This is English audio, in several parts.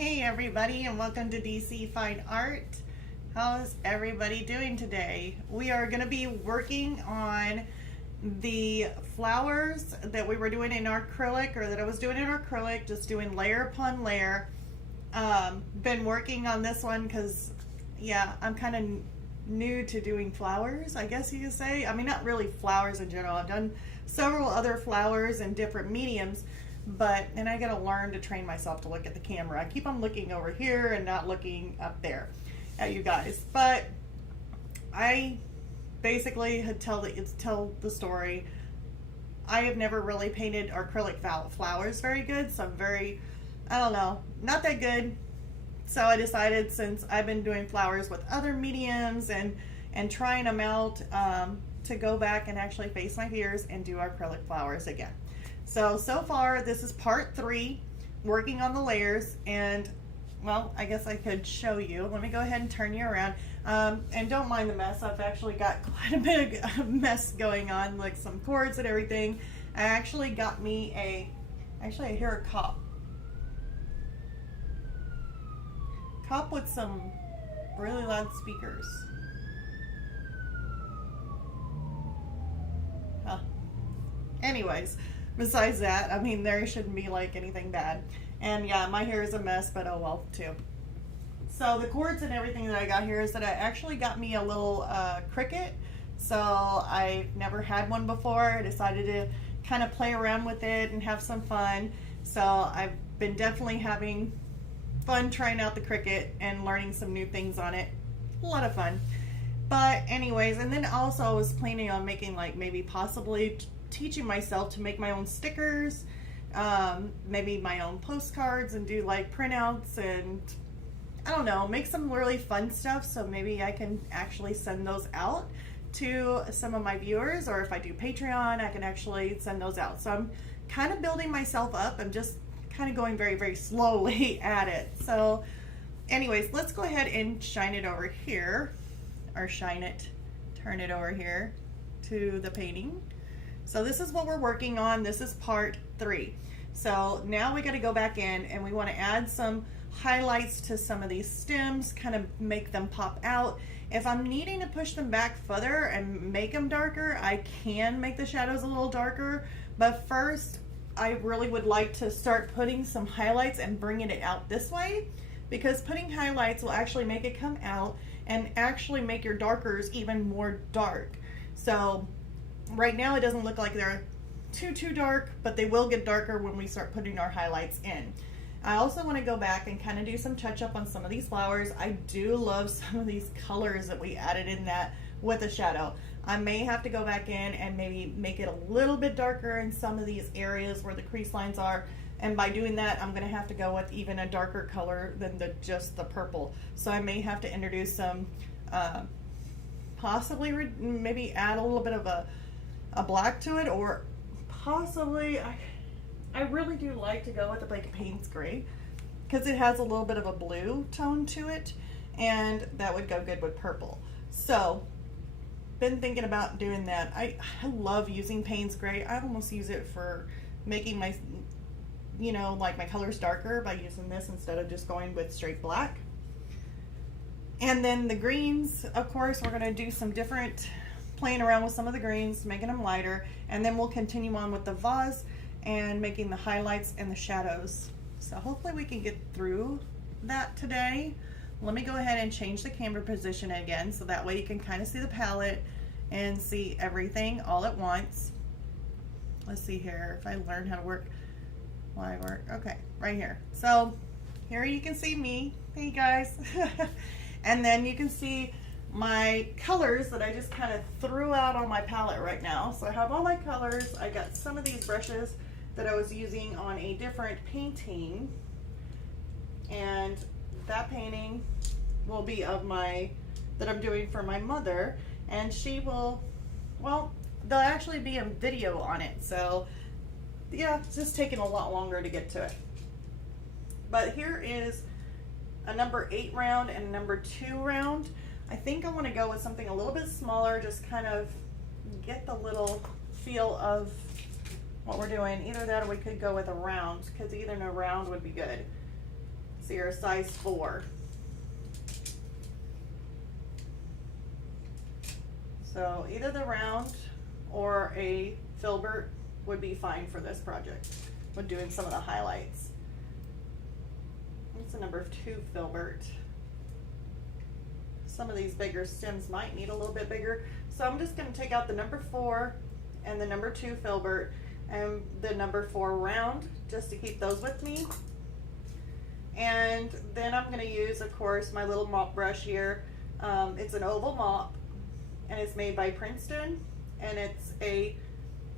Hey everybody, and welcome to DC Fine Art. How's everybody doing today? We are going to be working on the flowers that we were doing in our acrylic, or that I was doing in our acrylic, just doing layer upon layer. Been working on this one because, yeah, I'm kind of new to doing flowers, I guess you could say. I mean, not really flowers in general. I've done several other flowers in different mediums, and I gotta learn to train myself to look at the camera. I keep on looking over here and not looking up there at you guys. But I basically had tell the story. I have never really painted acrylic flowers very good, so I'm very, I don't know, not that good. So I decided, since I've been doing flowers with other mediums and trying them out, to go back and actually face my fears and do acrylic flowers again. So far this is part 3, working on the layers, and well, I guess I could show you. Let me go ahead and turn you around. And don't mind the mess. I've actually got quite a bit of mess going on, like some cords and everything. I actually got me actually I hear a cop with some really loud speakers. Huh. Anyways, besides that, I mean, there shouldn't be like anything bad. And yeah, my hair is a mess, but oh well too. So the cords and everything that I got here is that I actually got me a little Cricut. So I've never had one before. I decided to kind of play around with it and have some fun. So I've been definitely having fun trying out the Cricut and learning some new things on it. A lot of fun. But anyways, and then also I was planning on making, like, maybe possibly teaching myself to make my own stickers, maybe my own postcards, and do like printouts, and I don't know, make some really fun stuff. So maybe I can actually send those out to some of my viewers, or if I do Patreon, I can actually send those out. So I'm kind of building myself up. I'm just kind of going very, very slowly at it. So anyways, let's go ahead and shine it over here, or turn it over here to the painting. So this is what we're working on. This is part 3. So now we got to go back in and we want to add some highlights to some of these stems, kind of make them pop out. If I'm needing to push them back further and make them darker, I can make the shadows a little darker. But first, I really would like to start putting some highlights and bringing it out this way, because putting highlights will actually make it come out and actually make your darkers even more dark. So right now it doesn't look like they're too dark, but they will get darker when we start putting our highlights in. I also want to go back and kind of do some touch up on some of these flowers. I do love some of these colors that we added in that with the shadow. I may have to go back in and maybe make it a little bit darker in some of these areas where the crease lines are. And by doing that, I'm going to have to go with even a darker color than just the purple. So I may have to introduce some, possibly maybe add a little bit of a black to it, or possibly, I really do like to go with like a Payne's gray, because it has a little bit of a blue tone to it, and that would go good with purple. So been thinking about doing that. I love using Payne's gray. I almost use it for making my, you know, like my colors darker by using this instead of just going with straight black. And then the greens, of course, we're going to do some different playing around with some of the greens, making them lighter, and then we'll continue on with the vase and making the highlights and the shadows. So hopefully we can get through that today. Let me go ahead and change the camera position again, so that way you can kind of see the palette and see everything all at once. Let's see here if I learn how to work. Okay, right here. So here you can see me. Hey guys. And then you can see my colors that I just kind of threw out on my palette right now. So I have all my colors. I got some of these brushes that I was using on a different painting, and that painting will be of that I'm doing for my mother, and she will, well, there'll actually be a video on it. So yeah, it's just taking a lot longer to get to it. But here is a number 8 round and a number 2 round. I think I want to go with something a little bit smaller, just kind of get the little feel of what we're doing. Either that, or we could go with a round, because even a round would be good. So you're a size 4. So either the round or a filbert would be fine for this project, with doing some of the highlights. It's a number 2 filbert. Some of these bigger stems might need a little bit bigger. So I'm just going to take out the number 4 and the number 2 filbert and the number 4 round, just to keep those with me. And then I'm going to use, of course, my little mop brush here. It's an oval mop, and it's made by Princeton, and it's a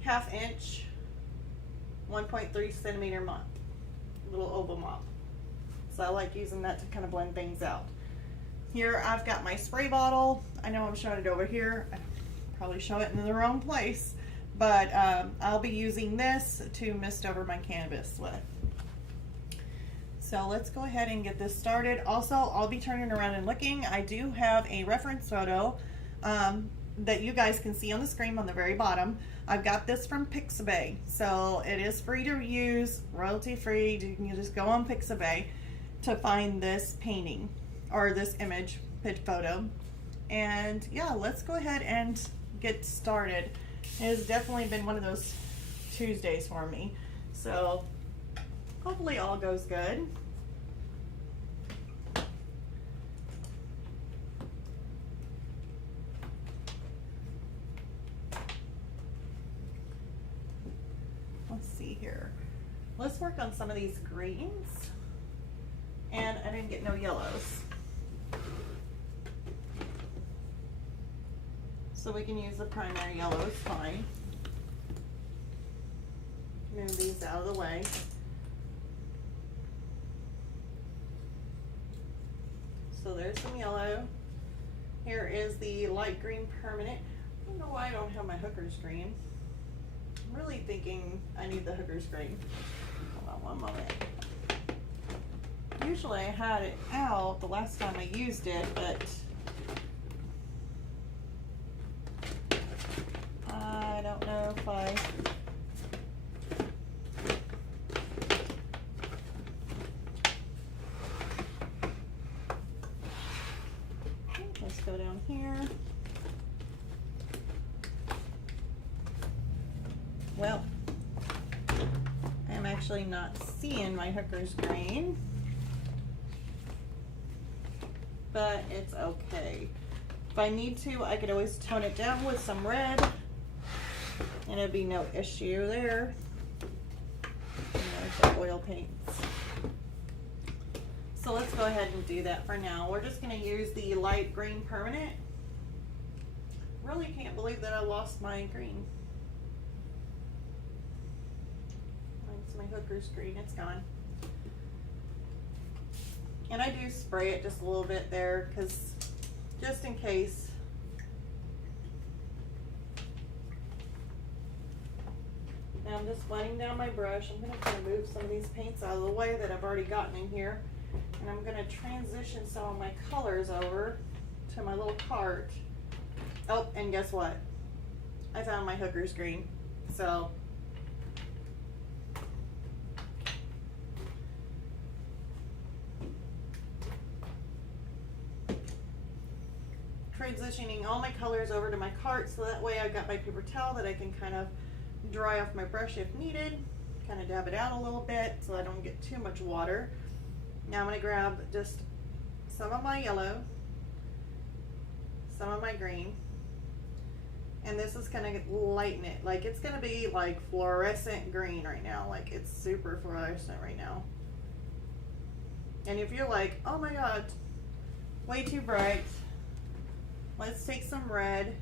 1/2 inch, 1.3 centimeter mop, little oval mop. So I like using that to kind of blend things out. Here I've got my spray bottle. I know I'm showing it over here. I probably show it in the wrong place, but I'll be using this to mist over my canvas with. So let's go ahead and get this started. Also, I'll be turning around and looking. I do have a reference photo that you guys can see on the screen on the very bottom. I've got this from Pixabay, so it is free to use, royalty free. You can just go on Pixabay to find this painting or this image photo. And yeah, let's go ahead and get started. It has definitely been one of those Tuesdays for me, so hopefully all goes good. Let's see here. Let's work on some of these greens. And I didn't get no yellows. So we can use the primary yellows, fine. Move these out of the way. So there's some yellow. Here is the light green permanent. I don't know why I don't have my hooker's green. I'm really thinking I need the hooker's green. Hold on one moment. Usually I had it out the last time I used it, but I don't know if I let's go down here. Well, I'm actually not seeing my hooker's green, but it's okay. If I need to, I could always tone it down with some red, and it'd be no issue there. And there's the oil paints. So let's go ahead and do that for now. We're just going to use the light green permanent. Really can't believe that I lost my green. That's my hooker's green, it's gone. And I do spray it just a little bit there, because just in case. Now I'm just wetting down my brush. I'm going to kind of move some of these paints out of the way that I've already gotten in here. And I'm going to transition some of my colors over to my little cart. Oh, and guess what? I found my hooker's green. So transitioning all my colors over to my cart, so that way I've got my paper towel that I can kind of dry off my brush if needed, kind of dab it out a little bit so I don't get too much water. Now I'm going to grab just some of my yellow, some of my green, and this is going to lighten it. Like, it's going to be like fluorescent green right now, like it's super fluorescent right now. And if you're like, oh my god, way too bright, let's take some red,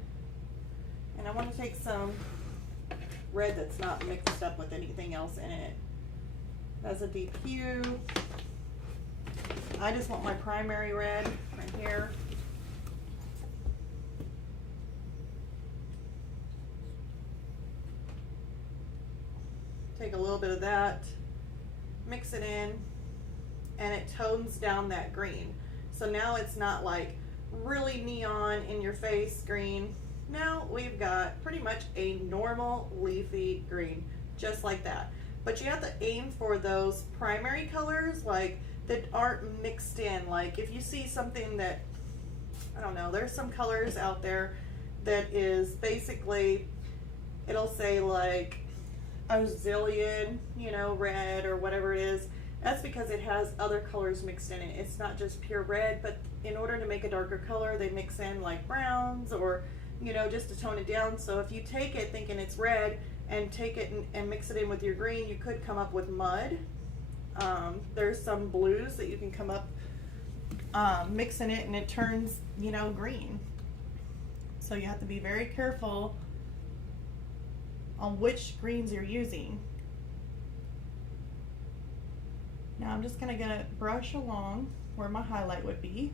and I want to take some red that's not mixed up with anything else in it. That's a deep hue. I just want my primary red right here. Take a little bit of that, mix it in, and it tones down that green. So now it's not like really neon in your face green. Now we've got pretty much a normal leafy green, just like that. But you have to aim for those primary colors, like that aren't mixed in. Like if you see something that, I don't know, there's some colors out there that is basically, it'll say like a zillion, you know, red or whatever it is. That's because it has other colors mixed in it. It's not just pure red, but in order to make a darker color, they mix in like browns or, you know, just to tone it down. So if you take it thinking it's red and take it and mix it in with your green, you could come up with mud. There's some blues that you can come up mixing it and it turns, you know, green. So you have to be very careful on which greens you're using. Now I'm just gonna brush along where my highlight would be.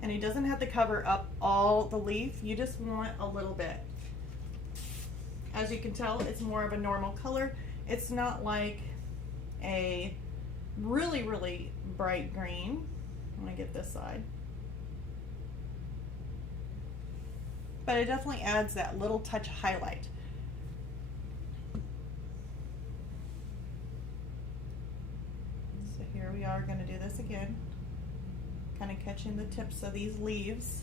And it doesn't have to cover up all the leaf, you just want a little bit. As you can tell, it's more of a normal color. It's not like a really, really bright green. I'm gonna get this side. But it definitely adds that little touch of highlight. So here we are gonna do this again. Kind of catching the tips of these leaves.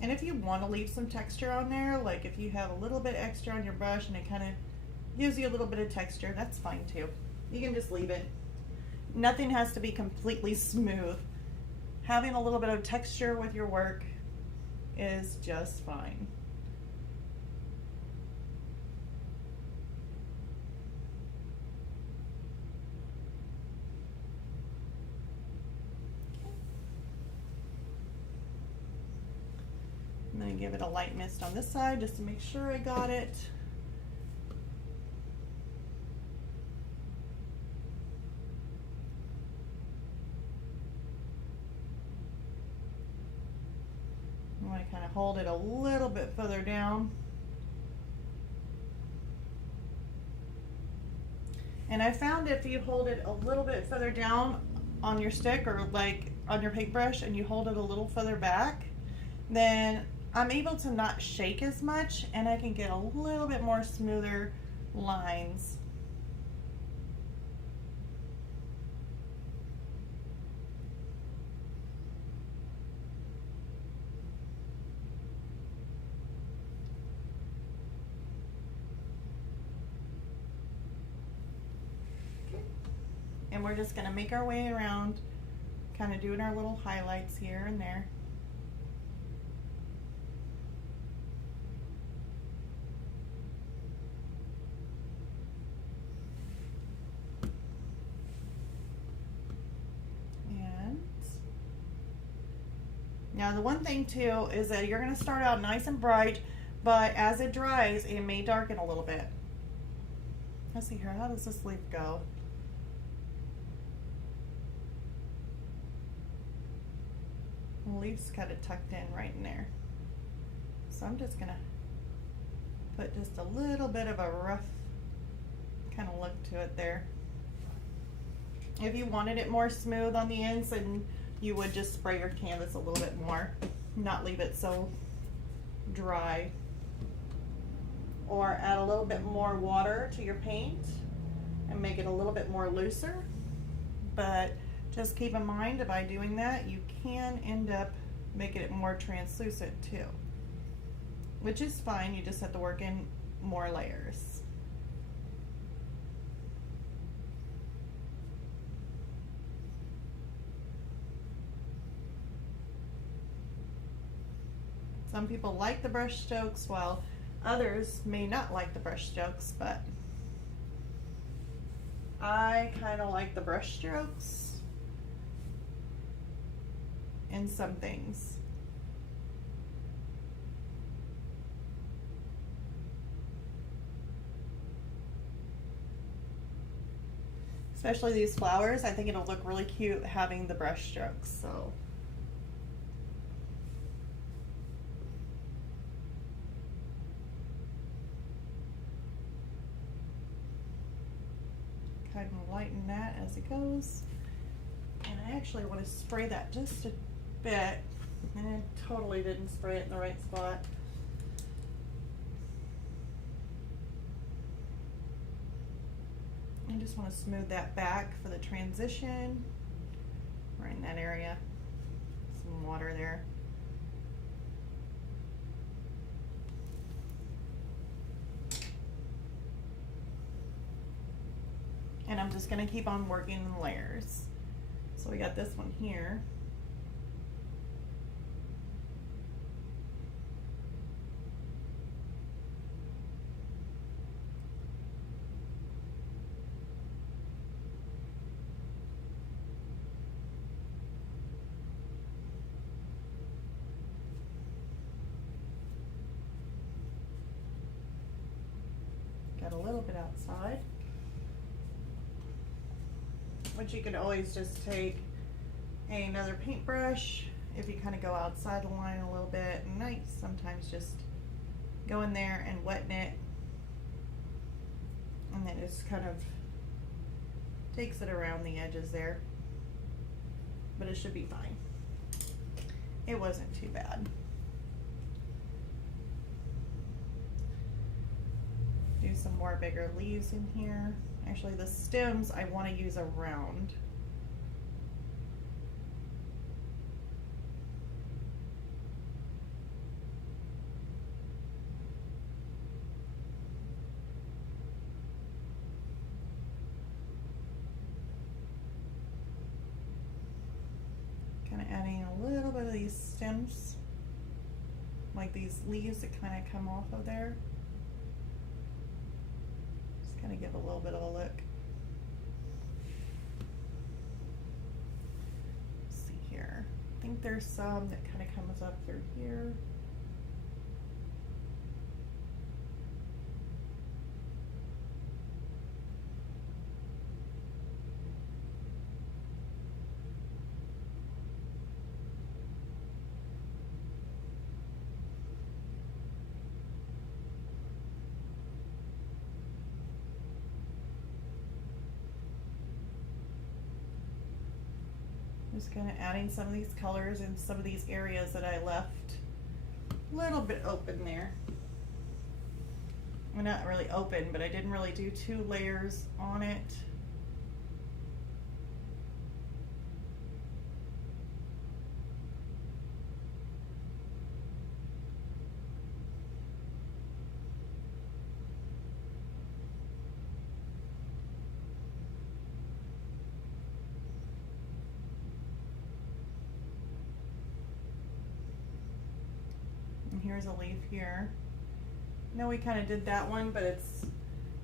And if you want to leave some texture on there, like if you have a little bit extra on your brush and it kind of gives you a little bit of texture, that's fine too. You can just leave it. Nothing has to be completely smooth. Having a little bit of texture with your work is just fine. I'm going to give it a light mist on this side just to make sure I got it. I'm going to kind of hold it a little bit further down. And I found if you hold it a little bit further down on your stick or like on your paintbrush and you hold it a little further back, then I'm able to not shake as much and I can get a little bit more smoother lines. And we're just going to make our way around, kind of doing our little highlights here and there. Now the one thing too is that you're going to start out nice and bright, but as it dries it may darken a little bit. Let's see here, how does this leaf go? The leaf's kind of tucked in right in there. So I'm just going to put just a little bit of a rough kind of look to it there. If you wanted it more smooth on the ends, then you would just spray your canvas a little bit more, not leave it so dry. Or add a little bit more water to your paint and make it a little bit more looser. But just keep in mind, by doing that, you can end up making it more translucent too, which is fine. You just have to work in more layers. Some people like the brush strokes while others may not like the brush strokes, but I kind of like the brush strokes in some things. Especially these flowers, I think it'll look really cute having the brush strokes. So kind of lighten that as it goes. And I actually want to spray that just a bit, and I totally didn't spray it in the right spot. I just want to smooth that back for the transition, right in that area. Some water there. And I'm just going to keep on working in layers. So we got this one here. Got a little bit outside. Which you could always just take another paintbrush if you kind of go outside the line a little bit, and I sometimes just go in there and wetten it, and then just kind of takes it around the edges there, but it should be fine. It wasn't too bad. Do some more bigger leaves in here. Actually, the stems I want to use around. Kind of adding a little bit of these stems, like these leaves that kind of come off of there. Kind of give a little bit of a look. Let's see here. I think there's some that kind of comes up through here. Just kind of adding some of these colors in some of these areas that I left a little bit open there. Well, not really open, but I didn't really do 2 layers on it. Here's a leaf here. I know we kind of did that one, but it's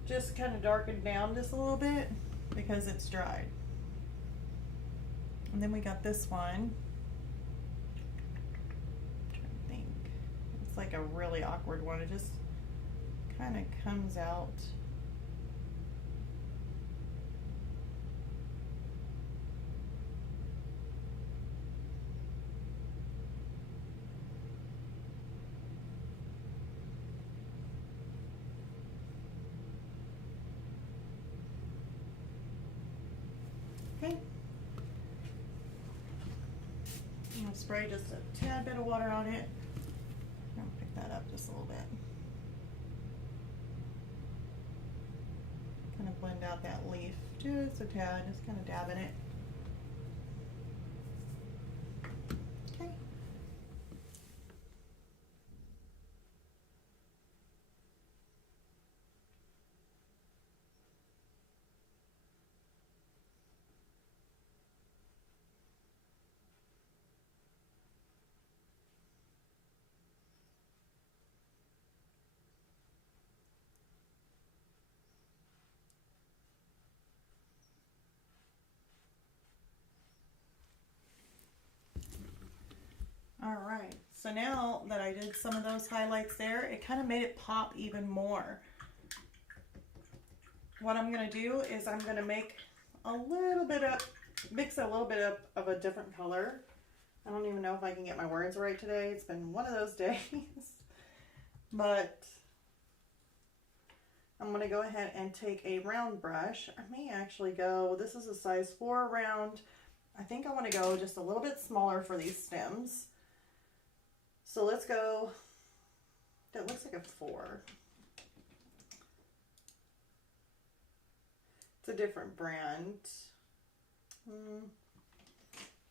just kind of darkened down just a little bit because it's dried. And then we got this one. I'm trying to think. It's like a really awkward one. It just kind of comes out. Okay. I'm going to spray just a tad bit of water on it. I'm going to pick that up just a little bit. Kind of blend out that leaf just a tad, just kind of dab in it. Okay. All right, so now that I did some of those highlights there, it kind of made it pop even more. What I'm gonna do is I'm gonna make a little bit of, mix a little bit of a different color. I don't even know if I can get my words right today. It's been one of those days. But I'm going to go ahead and take a round brush. I may actually go, this is a size 4 round. I think I want to go just a little bit smaller for these stems. So let's go, that looks like a 4. It's a different brand.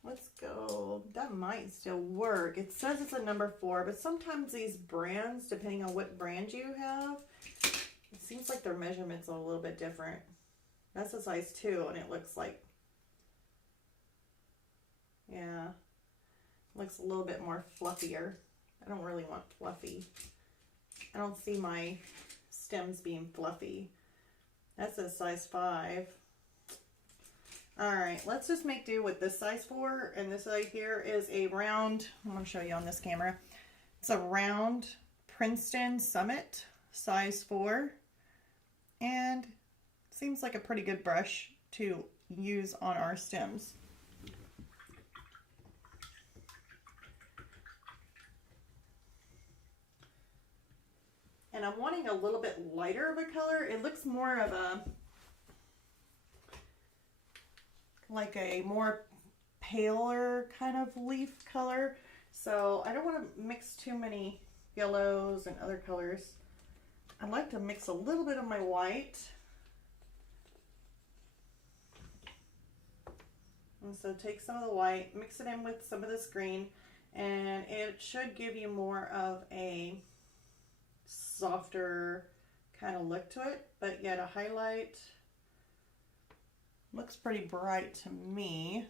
Let's go, that might still work. It says it's a number 4, but sometimes these brands, depending on what brand you have, it seems like their measurements are a little bit different. That's a size 2, and it looks like, yeah, looks a little bit more fluffier. I don't really want fluffy. I don't see my stems being fluffy. That's a size 5. All right, let's just make do with this size 4, and this right here is a round, I'm going to show you on this camera. It's a round Princeton Summit, size 4, and seems like a pretty good brush to use on our stems. And I'm wanting a little bit lighter of a color. It looks more of a, like a more paler kind of leaf color. So I don't want to mix too many yellows and other colors. I'd like to mix a little bit of my white. And so take some of the white, mix it in with some of this green, and it should give you more of a softer kind of look to it, but yet a highlight. Looks pretty bright to me.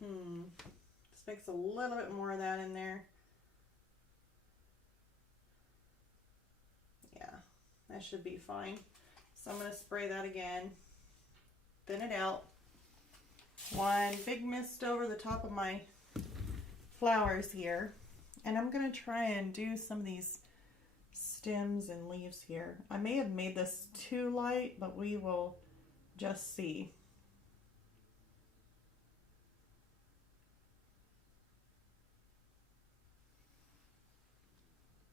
Just mix a little bit more of that in there. Yeah, that should be fine. So I'm going to spray that again, thin it out. One big mist over the top of my flowers here. And I'm going to try and do some of these stems and leaves here. I may have made this too light, but we will just see.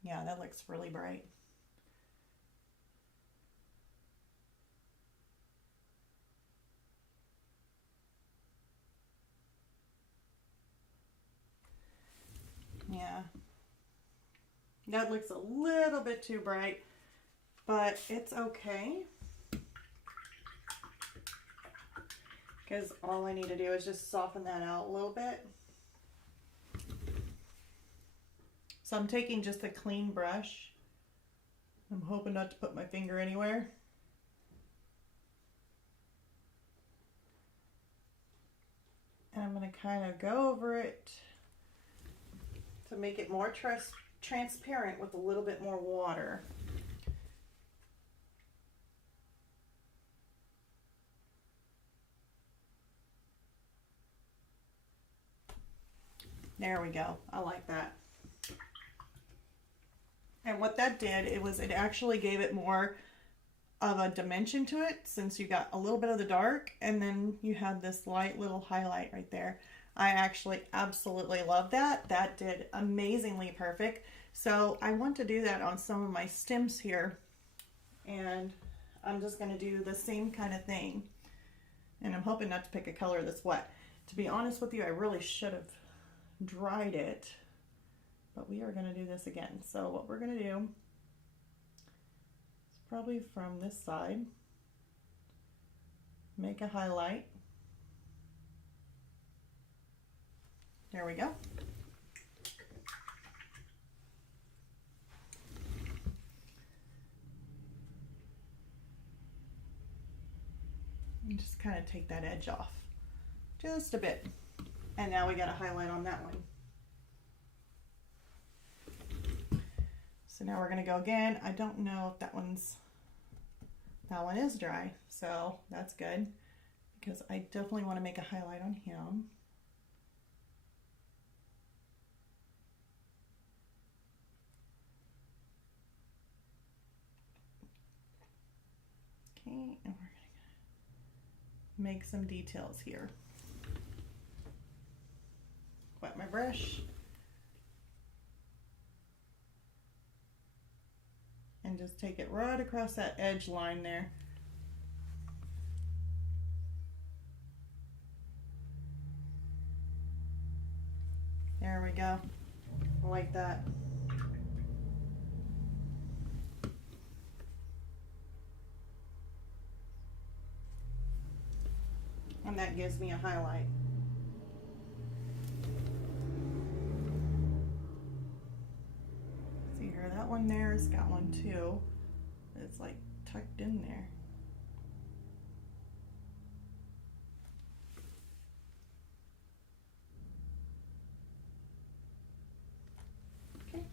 Yeah, that looks really bright. Yeah, that looks a little bit too bright, but it's okay, because all I need to do is just soften that out a little bit. So I'm taking just a clean brush. I'm hoping not to put my finger anywhere. And I'm going to kind of go over it to make it more transparent with a little bit more water. There we go. I like that. And what that did, it actually gave it more of a dimension to it, since you got a little bit of the dark and then you had this light little highlight right there. I actually absolutely love that. That did amazingly perfect. So I want to do that on some of my stems here, and I'm just going to do the same kind of thing. And I'm hoping not to pick a color that's wet. To be honest with you, I really should have dried it, but we are going to do this again. So what we're going to do is probably from this side, make a highlight. There we go. And just kind of take that edge off just a bit. And now we got a highlight on that one. So now we're going to go again. I don't know if that one is dry, so that's good, because I definitely want to make a highlight on him. Okay, and we're going to make some details here. Wet my brush. And and just take it right across that edge line there. There we go, like that. And that gives me a highlight. See here, that one there's got one too. It's like tucked in there. Okay.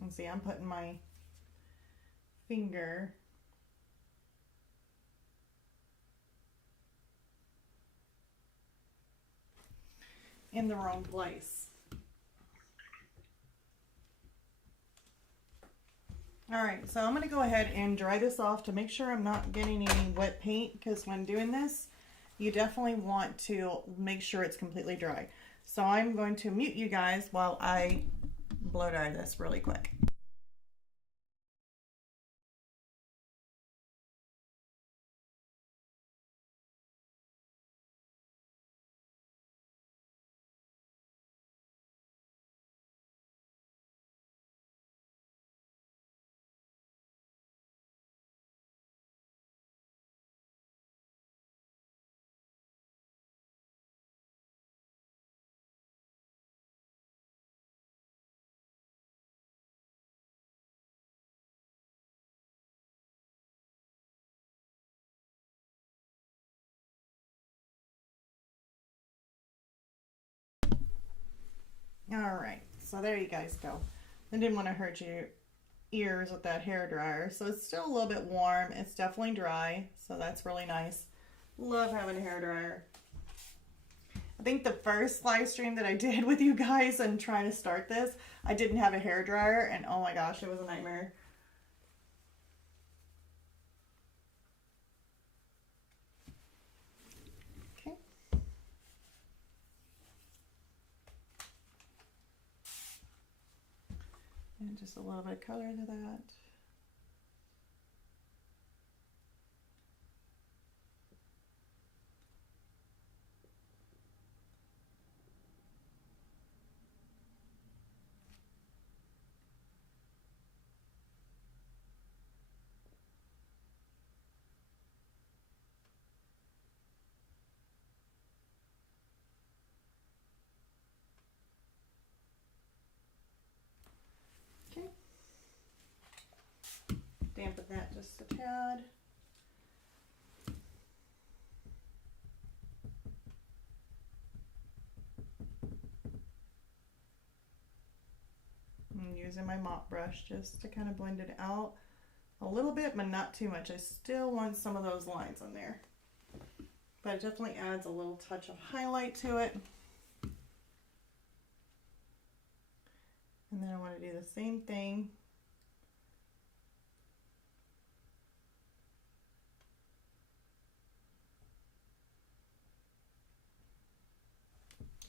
And see, I'm putting my finger in the wrong place. All right, so I'm going to go ahead and dry this off to make sure I'm not getting any wet paint, because when doing this, you definitely want to make sure it's completely dry. So I'm going to mute you guys while I blow dry this really quick. All right, so there you guys go. I didn't want to hurt your ears with that hair dryer. So it's still a little bit warm. It's definitely dry, so that's really nice. Love having a hair dryer. I think the first live stream that I did with you guys and trying to start this, I didn't have a hair dryer, and oh my gosh, it was a nightmare. Okay. And just a little bit of color to that. Okay. Dampen that just a tad. I'm using my mop brush just to kind of blend it out a little bit, but not too much. I still want some of those lines on there, but it definitely adds a little touch of highlight to it. And then I want to do the same thing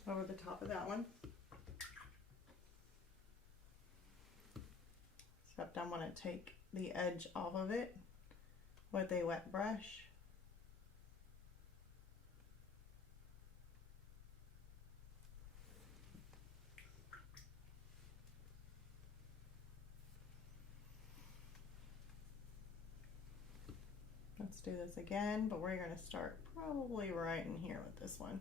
over the top of that one. Except I'm going to take the edge off of it with a wet brush. Let's do this again, but we're going to start probably right in here with this one.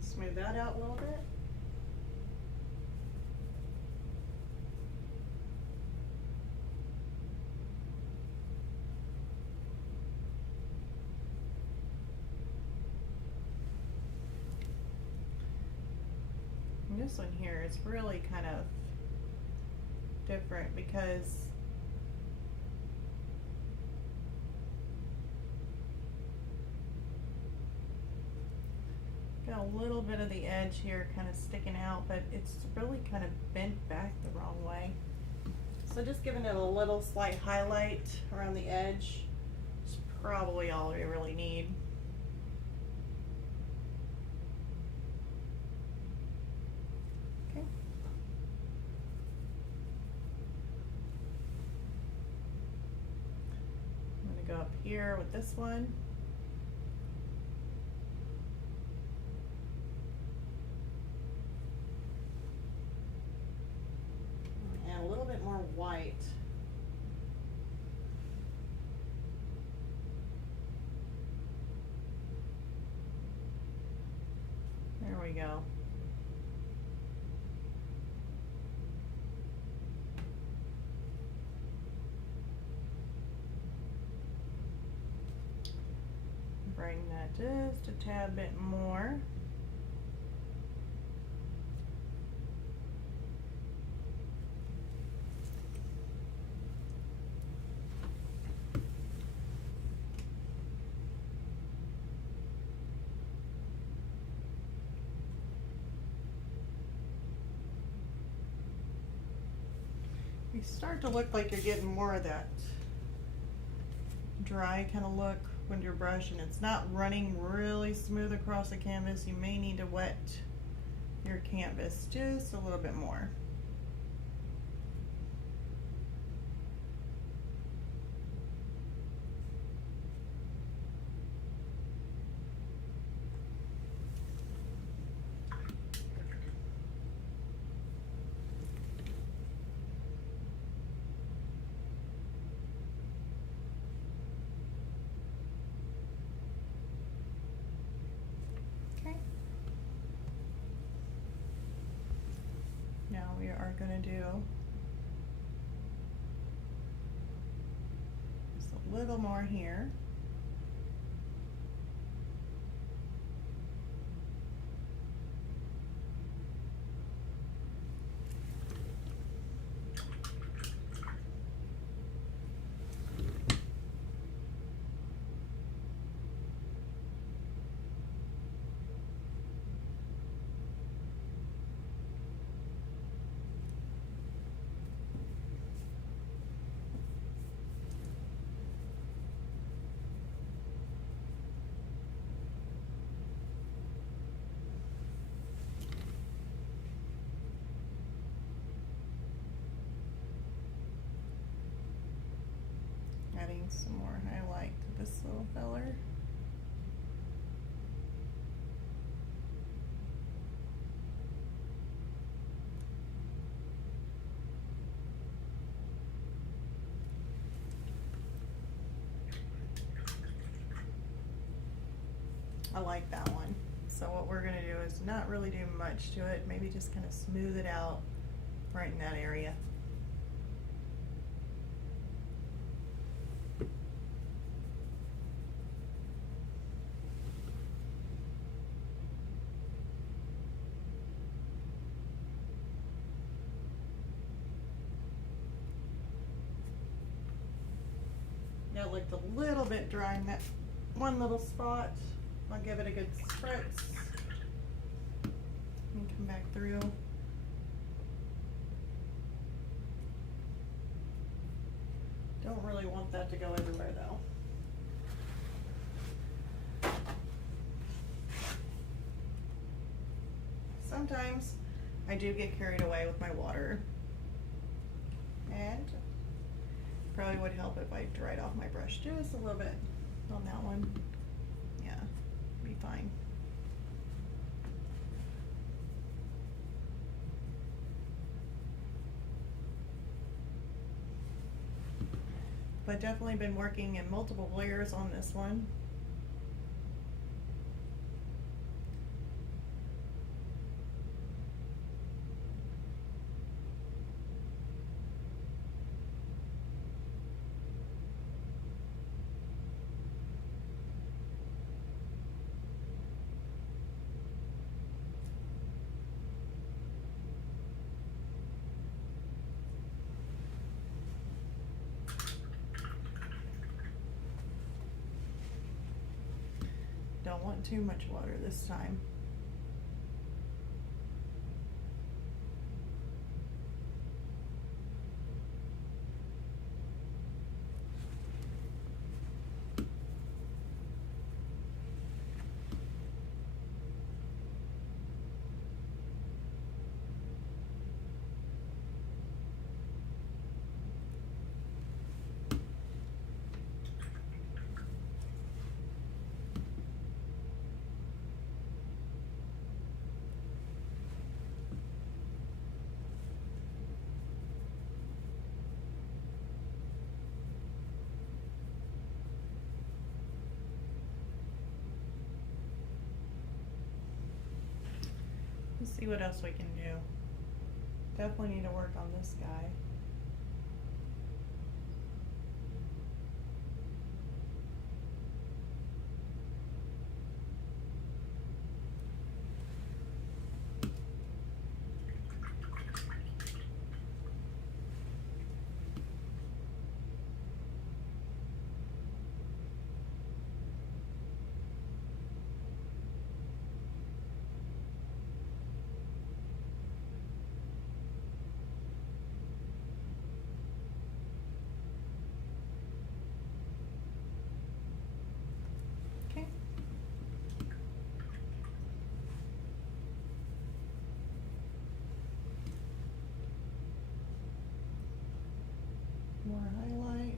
Smooth that out a little bit. And this one here is really kind of different because got a little bit of the edge here kind of sticking out, but it's really kind of bent back the wrong way. So just giving it a little slight highlight around the edge is probably all we really need. Okay. I'm going to go up here with this one. A little bit more white. There we go. Bring that just a tad bit more. You start to look like you're getting more of that dry kind of look with your brush, and it's not running really smooth across the canvas. You may need to wet your canvas just a little bit more. Now we are going to do just a little more here. Adding some more highlight to this little feller. I like that one. So what we're going to do is not really do much to it, maybe just kind of smooth it out right in that area. Now it looked a little bit dry in that one little spot. I'll give it a good spritz and come back through. Don't really want that to go everywhere though. Sometimes I do get carried away with my water, and probably would help if I dried off my brush just a little bit on that one. Yeah, be fine. But definitely been working in multiple layers on this one. don't want too much water this time. Let's see what else we can do. Definitely need to work on this guy. Okay. More highlight.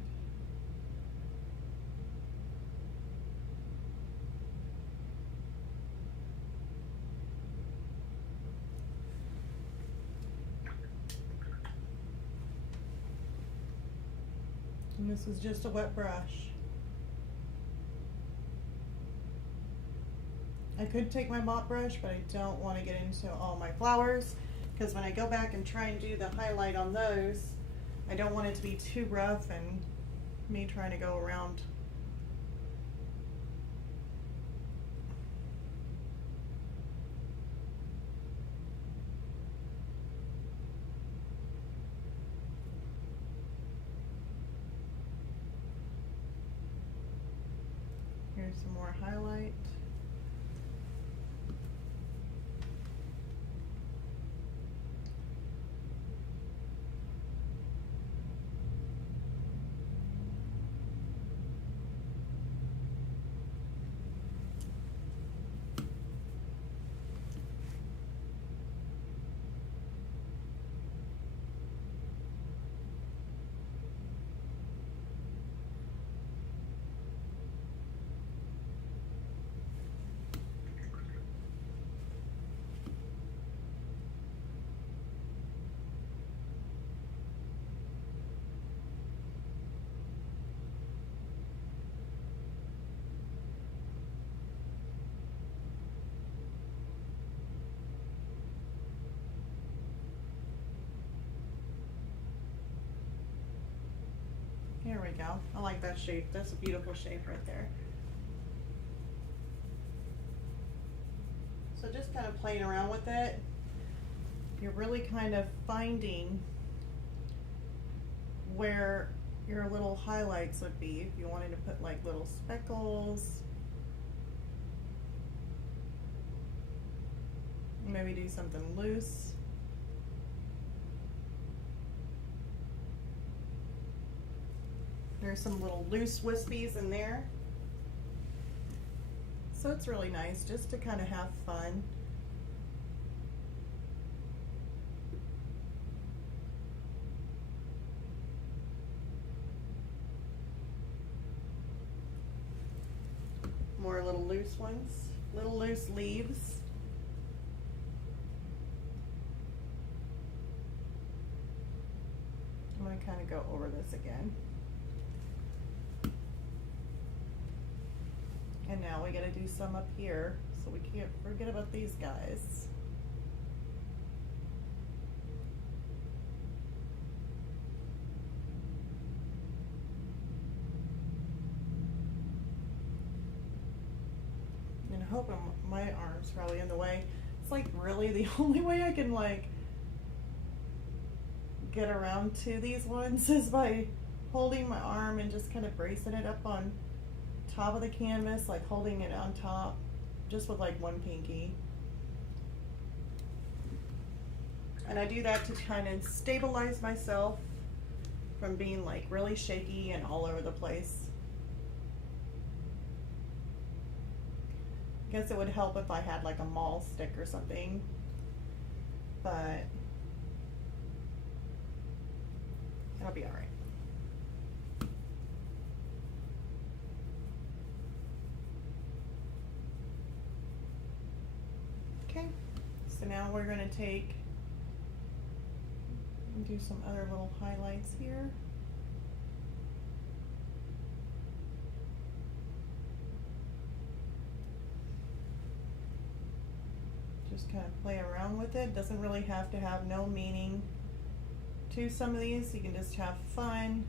And this is just a wet brush. I could take my mop brush, but I don't want to get into all my flowers, because when I go back and try and do the highlight on those, I don't want it to be too rough and me trying to go around. Here's some more highlight. There we go. I like that shape. That's a beautiful shape right there. So just kind of playing around with it. You're really kind of finding where your little highlights would be if you wanted to put like little speckles. Maybe do something loose. There's some little loose wispies in there. So it's really nice just to kind of have fun. More little loose ones, little loose leaves. I'm going to kind of go over this again. And now we got to do some up here, so we can't forget about these guys. And I hope my arm's probably in the way. It's like really the only way I can like get around to these ones is by holding my arm and just kind of bracing it up on top of the canvas, like holding it on top, just with like one pinky. And I do that to kind of stabilize myself from being like really shaky and all over the place. I guess it would help if I had like a mall stick or something, but it'll be all right. Okay, so now we're going to take and do some other little highlights here. Just kind of play around with it. Doesn't really have to have no meaning to some of these. You can just have fun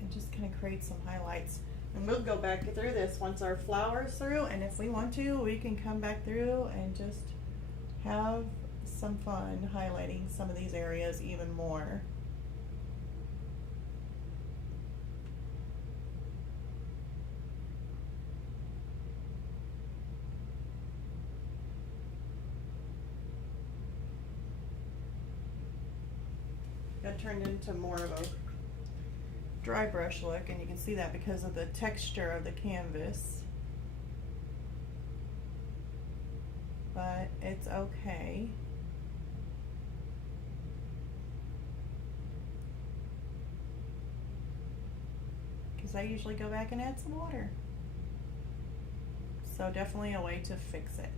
and just kind of create some highlights. And we'll go back through this once our flower's through, and if we want to, we can come back through and just have some fun highlighting some of these areas even more. That turned into more of a dry brush look, and you can see that because of the texture of the canvas. But it's okay. Because I usually go back and add some water. So definitely a way to fix it.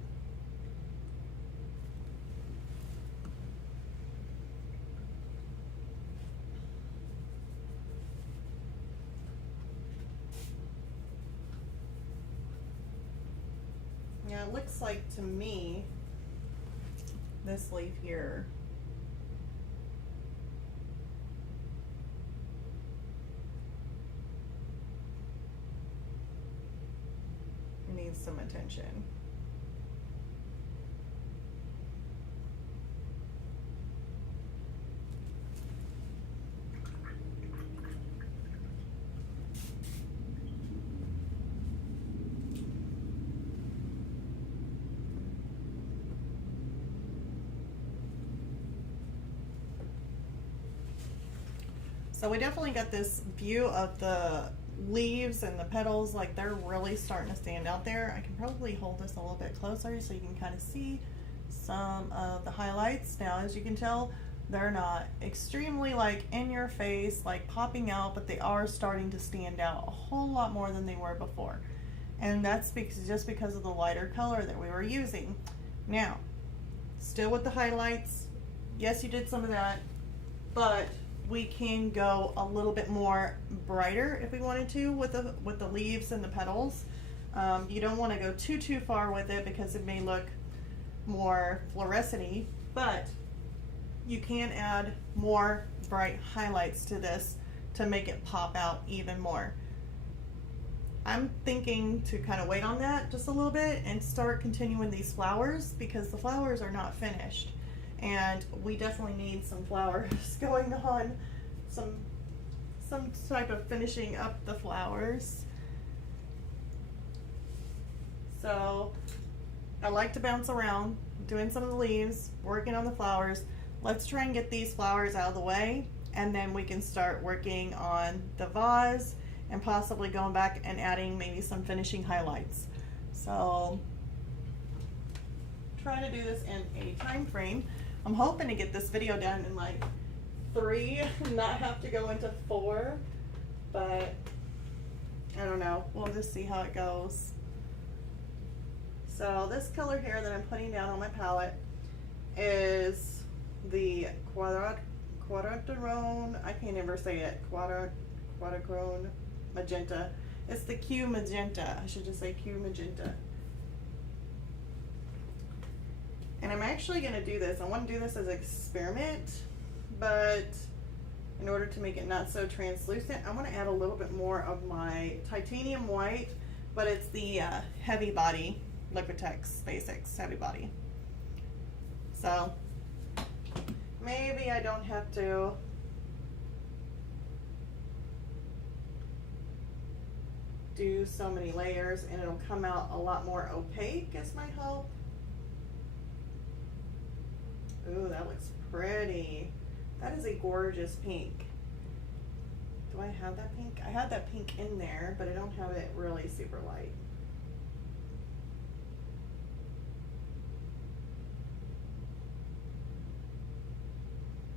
Now it looks like to me, this leaf here needs some attention. So we definitely got this view of the leaves and the petals, like they're really starting to stand out there. I can probably hold this a little bit closer so you can kind of see some of the highlights. Now, as you can tell, they're not extremely like in your face, like popping out, but they are starting to stand out a whole lot more than they were before. And that's just because of the lighter color that we were using. Now, still with the highlights, yes, you did some of that, but we can go a little bit more brighter if we wanted to with the leaves and the petals. You don't want to go too far with it because it may look more fluorescent-y, but you can add more bright highlights to this to make it pop out even more. I'm thinking to kind of wait on that just a little bit and start continuing these flowers, because the flowers are not finished. And we definitely need some flowers going on, some type of finishing up the flowers. So I like to bounce around, doing some of the leaves, working on the flowers. Let's try and get these flowers out of the way, and then we can start working on the vase and possibly going back and adding maybe some finishing highlights. So try to do this in a time frame. I'm hoping to get this video done in like 3 and not have to go into 4, but I don't know. We'll just see how it goes. So this color here that I'm putting down on my palette is the Quadratone, I can't ever say it, Quadratone Magenta. It's the Q Magenta. I should just say Q Magenta. And I'm actually going to do this. I want to do this as an experiment, but in order to make it not so translucent, I want to add a little bit more of my titanium white, but it's the heavy body, Liquitex Basics heavy body. So maybe I don't have to. do so many layers and it'll come out a lot more opaque is my hope. Ooh, that looks pretty. That is a gorgeous pink. Do I have that pink? I have that pink in there, but I don't have it really super light.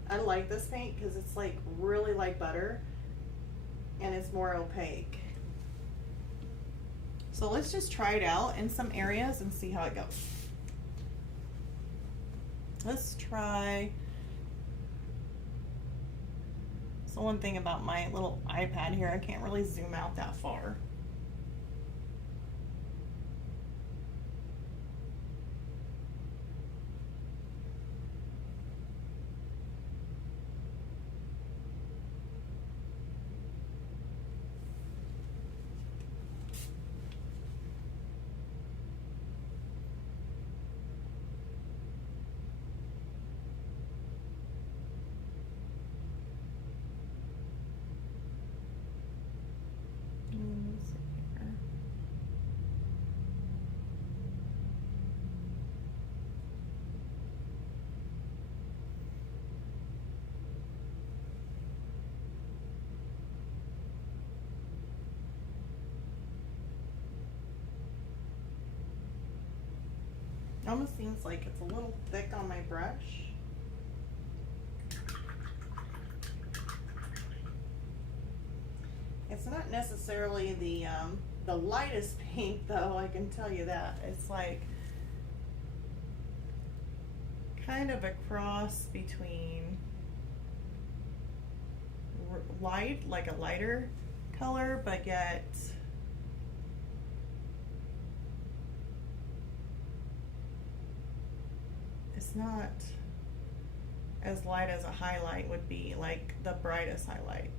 I like this paint because it's like really like butter and it's more opaque. So let's just try it out in some areas and see how it goes. Let's try. So one thing about my little iPad here, I can't really zoom out that far. It almost seems like it's a little thick on my brush. It's not necessarily the lightest pink though, I can tell you that. It's like kind of a cross between light, like a lighter color, but yet it's not as light as a highlight would be, like the brightest highlight.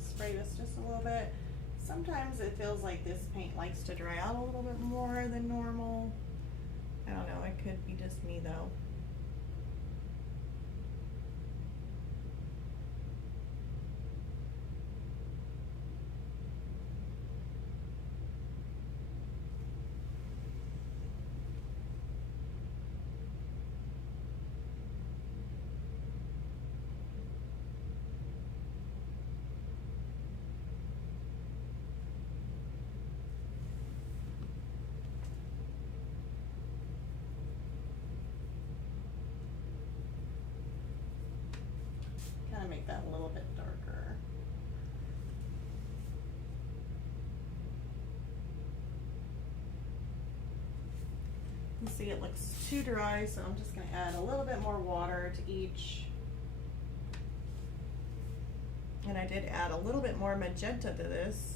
Spray this just a little bit. Sometimes it feels like this paint likes to dry out a little bit more than normal. I don't know, it could be just me though. Make that a little bit darker. You see it looks too dry, so I'm just going to add a little bit more water to each. And I did add a little bit more magenta to this.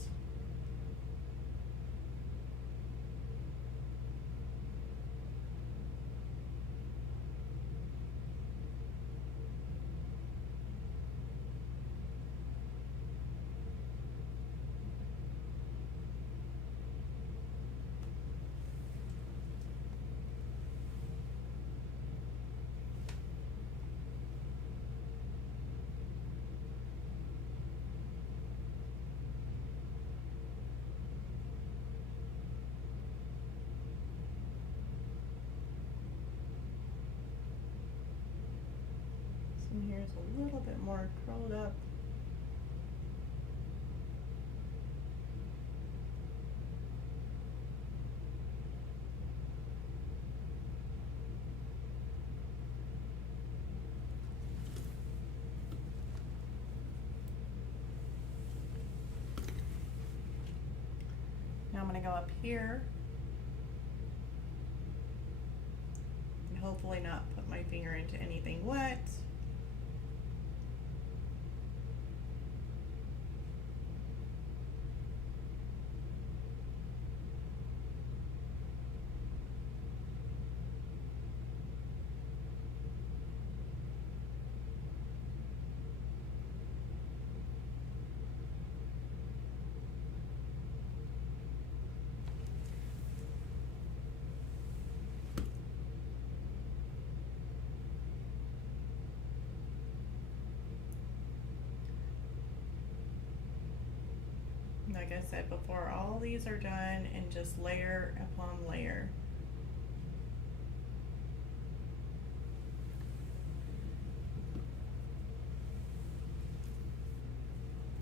And here's a little bit more curled up. going to go up here. And hopefully not put my finger into anything wet. Like I said before, all these are done and just layer upon layer.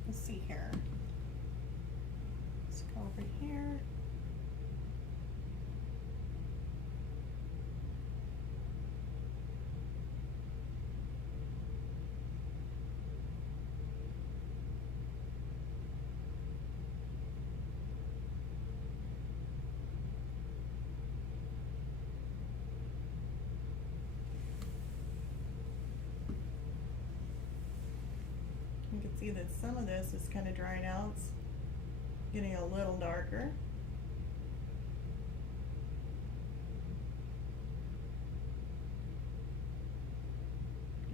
Let's see here. Let's go over here. You can see that some of this is kind of drying out. It's getting a little darker.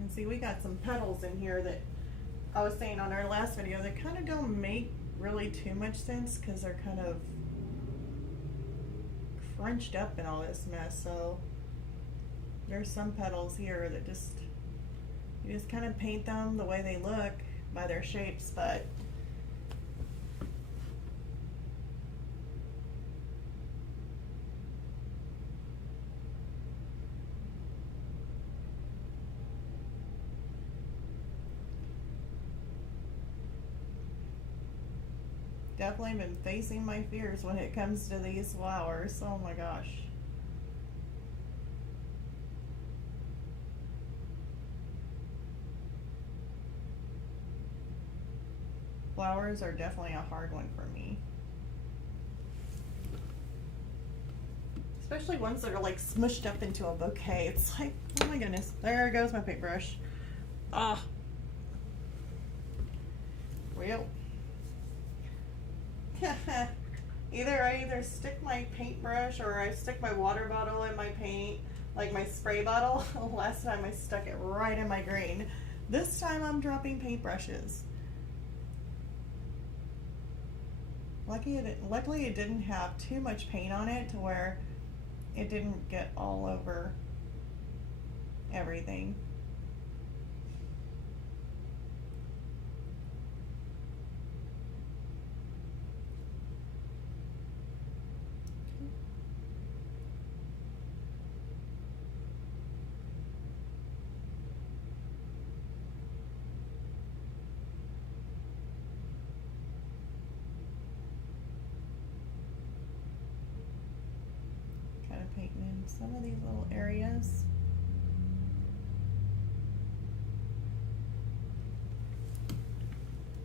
And see, we got some petals in here that I was saying on our last video that kind of don't make really too much sense because they're kind of crunched up in all this mess. So there's some petals here that just, you just kind of paint them the way they look by their shapes, but definitely been facing my fears when it comes to these flowers. Oh my gosh. Flowers are definitely a hard one for me. Especially ones that are like smushed up into a bouquet. It's like, oh my goodness. There goes my paintbrush. Ah. Well. Either I stick my paintbrush or I stick my water bottle in my paint, like my spray bottle. Last time I stuck it right in my green. This time I'm dropping paintbrushes. Luckily it didn't have too much paint on it to where it didn't get all over everything. Painting in some of these little areas.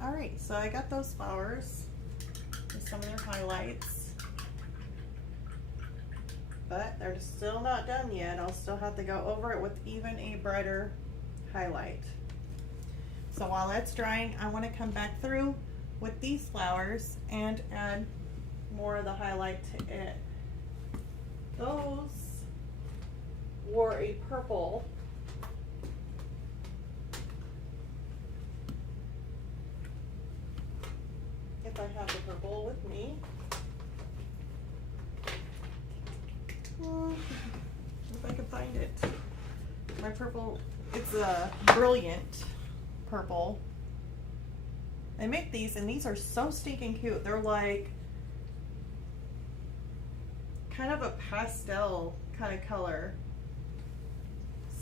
Alright, so I got those flowers with some of their highlights, but they're still not done yet. I'll still have to go over it with even a brighter highlight. So while that's drying, I want to come back through with these flowers and add more of the highlight to it. Those were a purple. If I have the purple with me. If I can find it. My purple, it's a brilliant purple. They make these and these are so stinking cute. They're like kind of a pastel kind of color.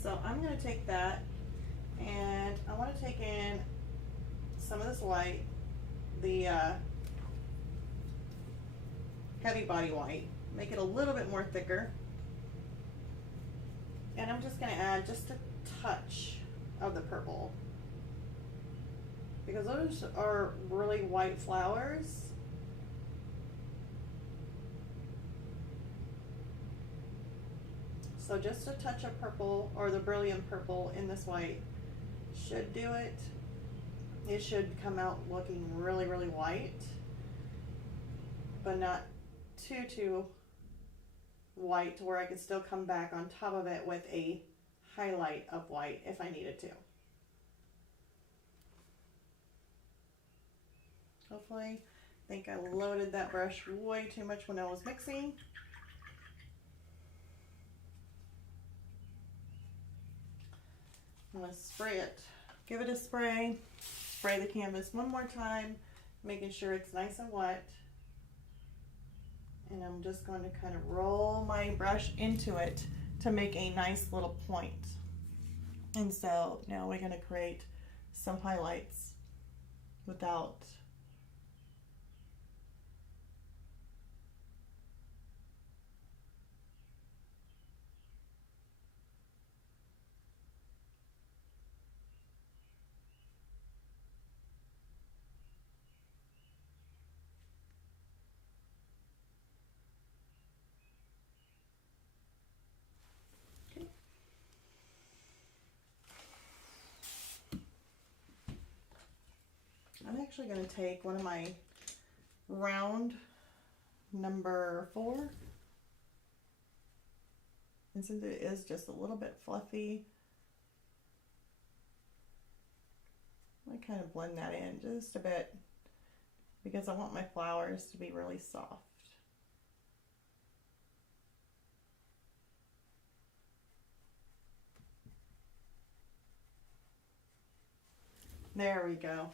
So I'm going to take that and I want to take in some of this white, the heavy body white, make it a little bit more thicker. And I'm just going to add just a touch of the purple because those are really white flowers. So just a touch of purple, or the brilliant purple in this white should do it. It should come out looking really, really white, but not too white to where I could still come back on top of it with a highlight of white if I needed to. Hopefully, I think I loaded that brush way too much when I was mixing. I'm going to spray it, give it a spray the canvas one more time, making sure it's nice and wet. And I'm just going to kind of roll my brush into it to make a nice little point. And so now we're going to create some highlights without I'm actually going to take one of my round number 4, and since it is just a little bit fluffy, I kind of blend that in just a bit because I want my flowers to be really soft. There we go.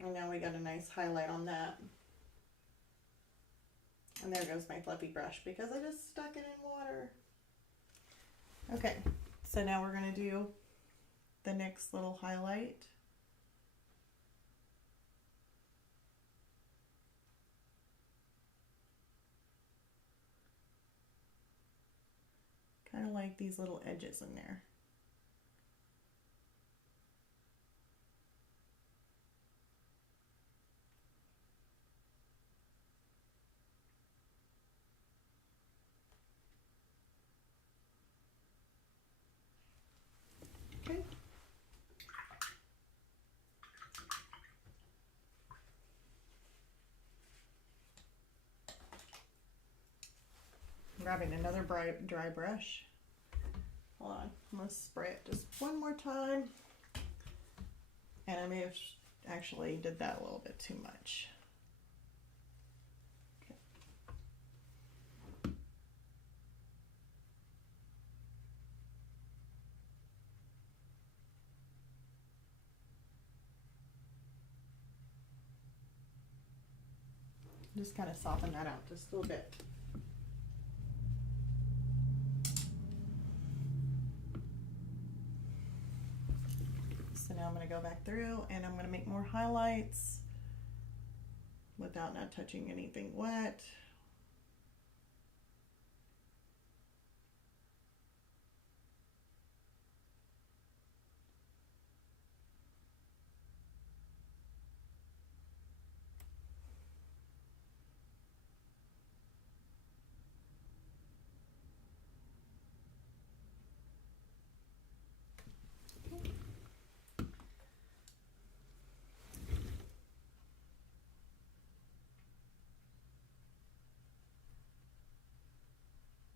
And now we got a nice highlight on that. And there goes my fluffy brush because I just stuck it in water. Okay, so now we're going to do the next little highlight. Kind of like these little edges in there. Okay. I'm grabbing another dry brush. Hold on, I'm going to spray it just one more time. And I may have actually did that a little bit too much. Just kind of soften that out just a little bit. So now I'm going to go back through and I'm going to make more highlights without not touching anything wet.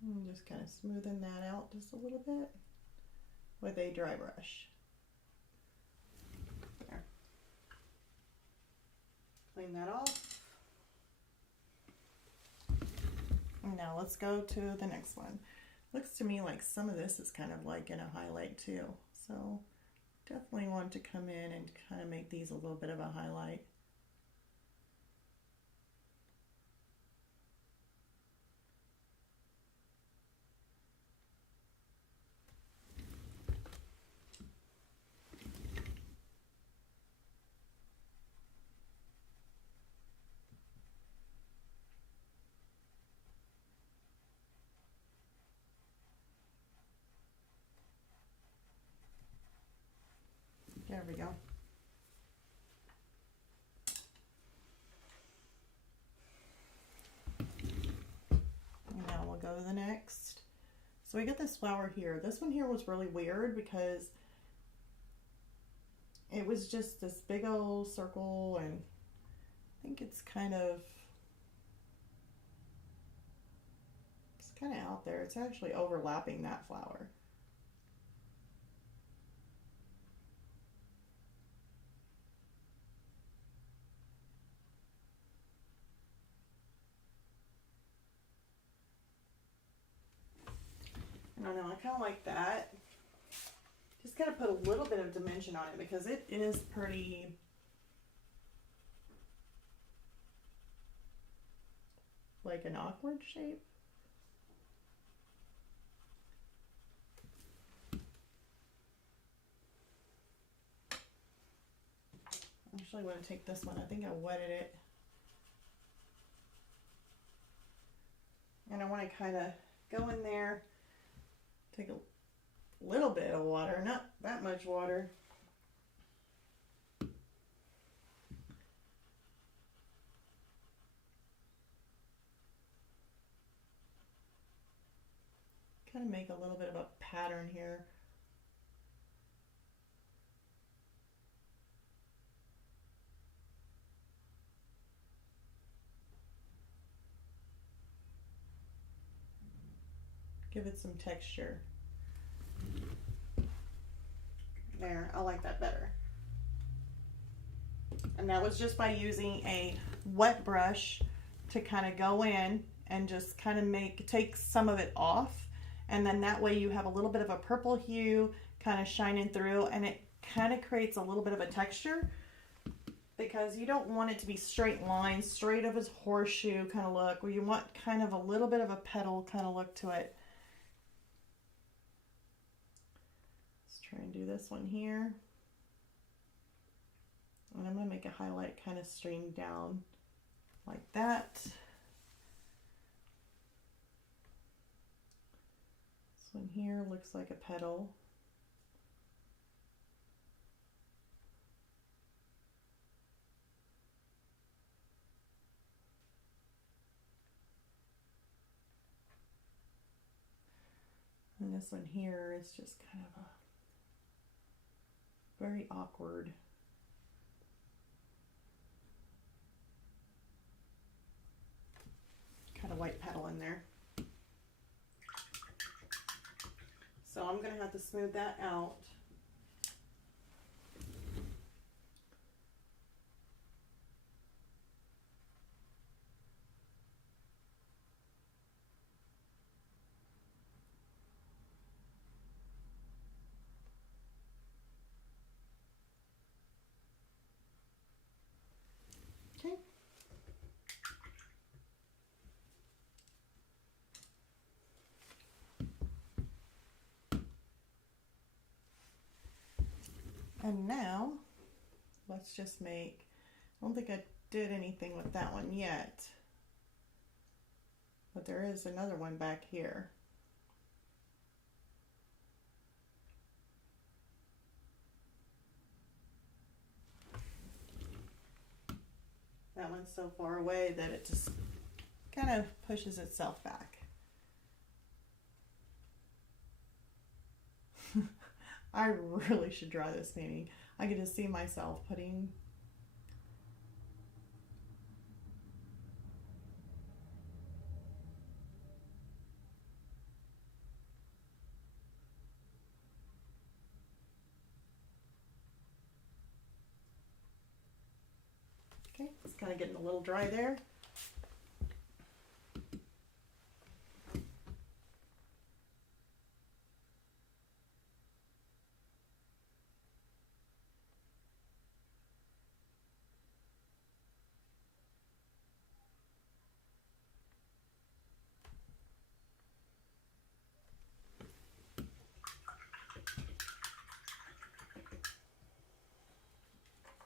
And just kind of smoothing that out just a little bit with a dry brush. There. Clean that off. And now let's go to the next one. Looks to me like some of this is kind of like in a highlight too. So definitely want to come in and kind of make these a little bit of a highlight. There we go. And now we'll go to the next. So we got this flower here. This one here was really weird because it was just this big old circle, and I think it's kind of out there. It's actually overlapping that flower. I don't know, I kind of like that. Just kind of put a little bit of dimension on it because it is pretty like an awkward shape. I actually want to take this one. I think I wetted it. And I want to kind of go in there, take a little bit of water, not that much water. Kind of make a little bit of a pattern here. Give it some texture. There, I like that better. And that was just by using a wet brush to kind of go in and just kind of take some of it off. And then that way you have a little bit of a purple hue kind of shining through, and it kind of creates a little bit of a texture because you don't want it to be straight lines, straight up as horseshoe kind of look, where you want kind of a little bit of a petal kind of look to it. Let's try and do this one here. And I'm going to make a highlight kind of stream down like that. This one here looks like a petal. And this one here is just kind of a very awkward. Kind of white petal in there. So I'm going to have to smooth that out. Okay. And now, let's just make, I don't think I did anything with that one yet, but there is another one back here. That one's so far away that it just kind of pushes itself back. I really should draw this painting. I can just see myself putting okay, it's kind of getting a little dry there.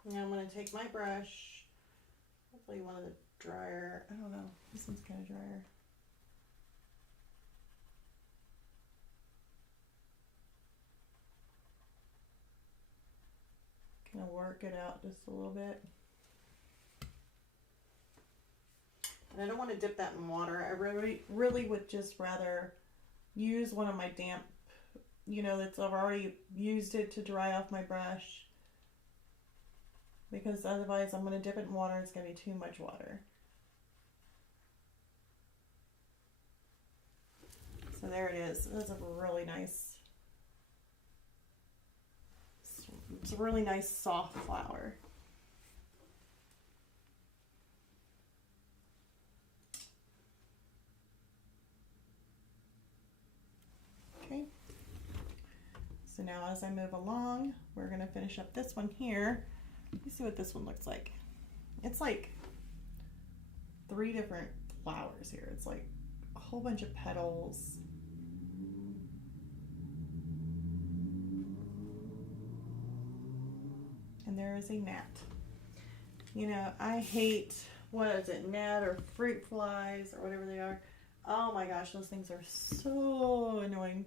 Now I'm going to take my brush, hopefully one of the drier, I don't know, this one's kind of drier. Kind of work it out just a little bit. And I don't want to dip that in water. I really would just rather use one of my damp, that's I've already used it to dry off my brush, because otherwise I'm going to dip it in water. It's going to be too much water. So there it is. It's a really nice, it's a really nice soft flower. Okay. So now as I move along, we're going to finish up this one here. Let me see what this one looks like. It's like 3 different flowers here. It's like a whole bunch of petals. And there is a gnat. I hate, what is it, gnat or fruit flies or whatever they are. Oh my gosh, those things are so annoying.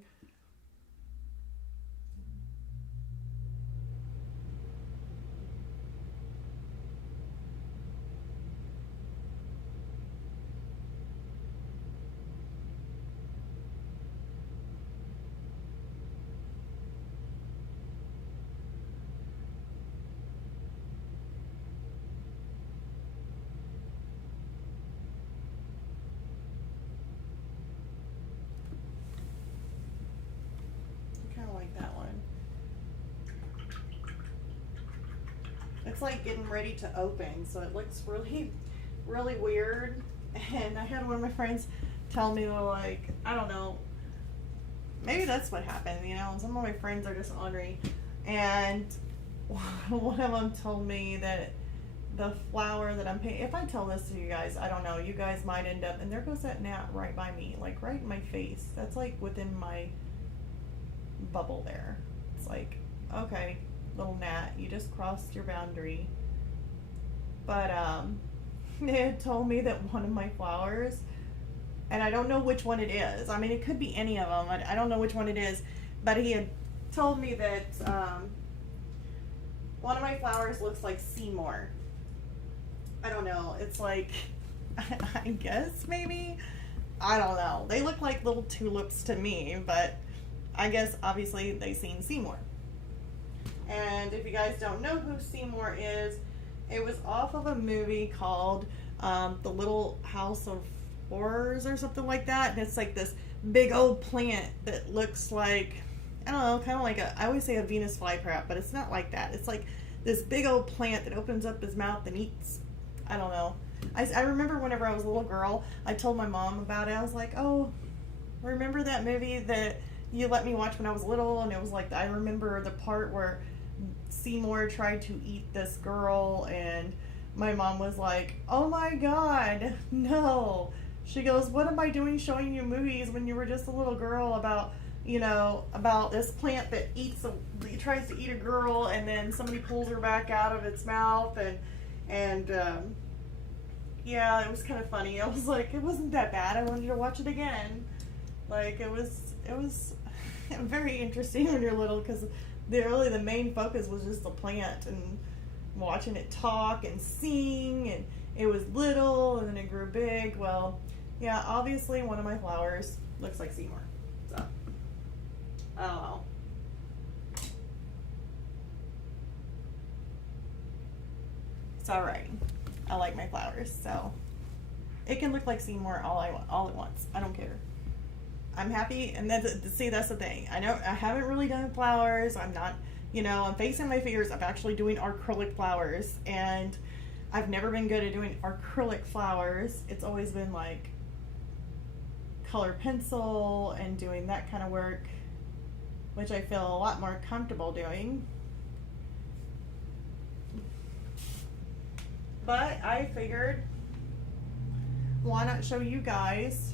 That one. It's like getting ready to open, so it looks really, really weird. And I had one of my friends tell me, like, I don't know, maybe that's what happened, some of my friends are just ornery, and one of them told me that the flower that I'm painting, if I tell this to you guys, I don't know, you guys might end up, and there goes that gnat right by me, like right in my face. That's like within my bubble there. It's like, okay, little gnat, you just crossed your boundary. But they had told me that one of my flowers, and I don't know which one it is, I mean it could be any of them, I don't know which one it is, but he had told me that one of my flowers looks like Seymour. I don't know, it's like I guess maybe, I don't know, they look like little tulips to me, but I guess obviously they seen Seymour. And if you guys don't know who Seymour is, it was off of a movie called The Little House of Horrors or something like that. And it's like this big old plant that looks like, I don't know, kind of like I always say a Venus flytrap, but it's not like that. It's like this big old plant that opens up his mouth and eats, I don't know. I remember whenever I was a little girl, I told my mom about it. I was like, oh, remember that movie that you let me watch when I was little? And it was like, I remember the part where Seymour tried to eat this girl, and my mom was like, oh my god, no. She goes, what am I doing showing you movies when you were just a little girl about, about this plant that tries to eat a girl, and then somebody pulls her back out of its mouth, and yeah, it was kind of funny. I was like, it wasn't that bad. I wanted to watch it again. Like, it was very interesting when you're little, because the main focus was just the plant and watching it talk and sing, and it was little and then it grew big. Well, yeah, obviously one of my flowers looks like Seymour, so I don't know. It's alright. I like my flowers, so it can look like Seymour all at once. I don't care. I'm happy, and then see, that's the thing. I know I haven't really done flowers. I'm not, I'm facing my fears of actually doing acrylic flowers, and I've never been good at doing acrylic flowers. It's always been like color pencil and doing that kind of work, which I feel a lot more comfortable doing. But I figured, why not show you guys?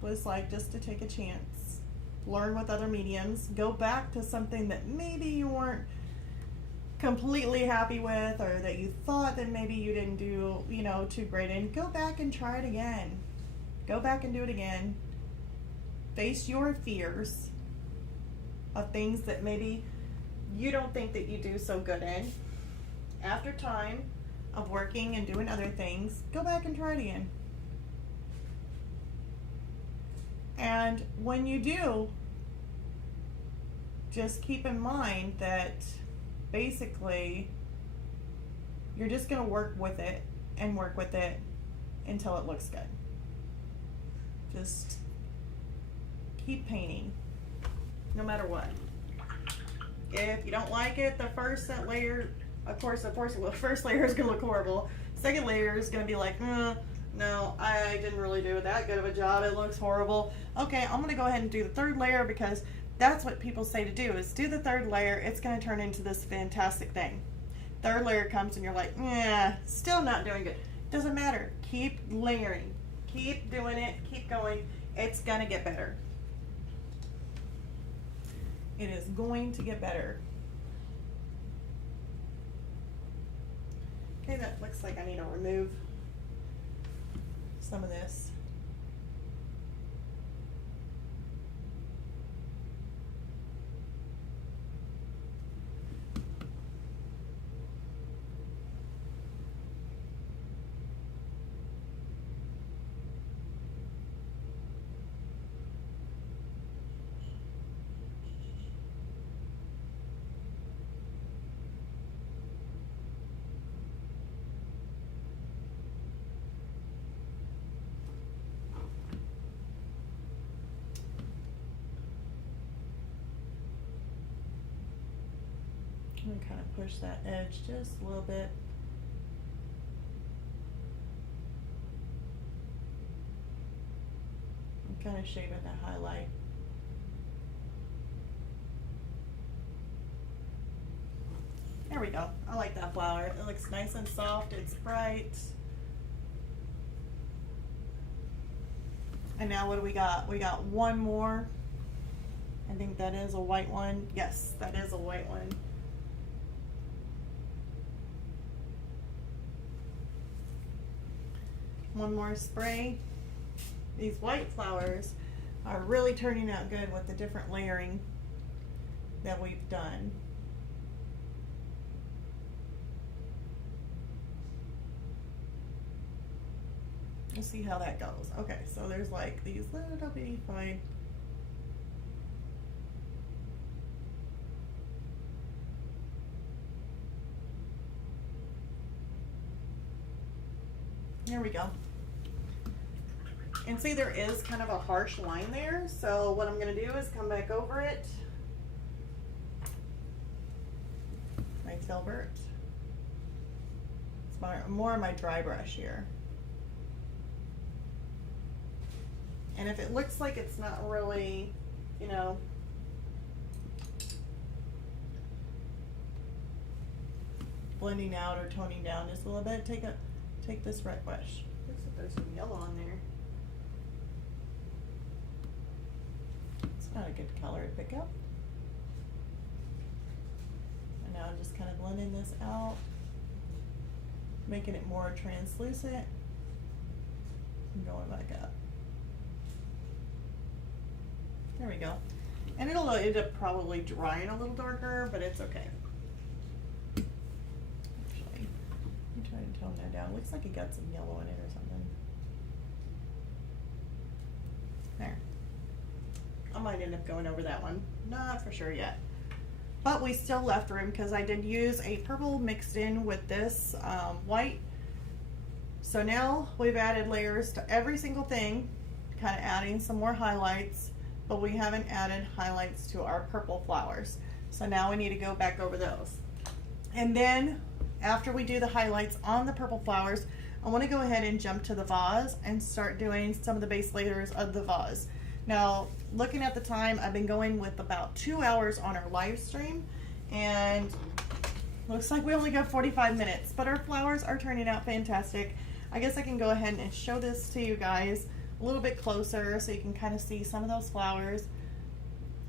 Was like just to take a chance, learn with other mediums, go back to something that maybe you weren't completely happy with, or that you thought that maybe you didn't do, too great in. Go back and try it again. Go back and do it again. Face your fears of things that maybe you don't think that you do so good in. After time of working and doing other things, go back and try it again. And when you do, just keep in mind that basically you're just going to work with it and work with it until it looks good. Just keep painting, no matter what. If you don't like it, the first layer, of course, the first layer is going to look horrible. Second layer is going to be like, no, I didn't really do that good of a job. It looks horrible. Okay, I'm going to go ahead and do the third layer, because that's what people say to do, is do the third layer. It's going to turn into this fantastic thing. Third layer comes and you're like, yeah, still not doing good. Doesn't matter. Keep layering. Keep doing it. Keep going. It's going to get better. It is going to get better. Okay, that looks like I need to remove some of this. And kind of push that edge just a little bit. And kind of shaping the highlight. There we go. I like that flower. It looks nice and soft. It's bright. And now what do we got? We got one more. I think that is a white one. Yes, that is a white one. One more spray. These white flowers are really turning out good with the different layering that we've done. We'll see how that goes. Okay, so there's like these little bitty fine. There we go. And see, there is kind of a harsh line there. So what I'm going to do is come back over it. My filbert. It's more my dry brush here. And if it looks like it's not really, you know, blending out or toning down just a little bit, take this red brush. Looks like there's some yellow on there. It's not a good color to pick up. And now I'm just kind of blending this out, making it more translucent, and going back up. There we go. And it'll end up probably drying a little darker, but it's okay. Actually, I'm trying to tone that down. Looks like it got some yellow in it or something. There. I might end up going over that one. Not for sure yet. But we still left room because I did use a purple mixed in with this white. So now we've added layers to every single thing, kind of adding some more highlights, but we haven't added highlights to our purple flowers. So now we need to go back over those. And then after we do the highlights on the purple flowers, I want to go ahead and jump to the vase and start doing some of the base layers of the vase. Now, looking at the time, I've been going with about 2 hours on our live stream, and looks like we only got 45 minutes, but our flowers are turning out fantastic. I guess I can go ahead and show this to you guys a little bit closer so you can kind of see some of those flowers.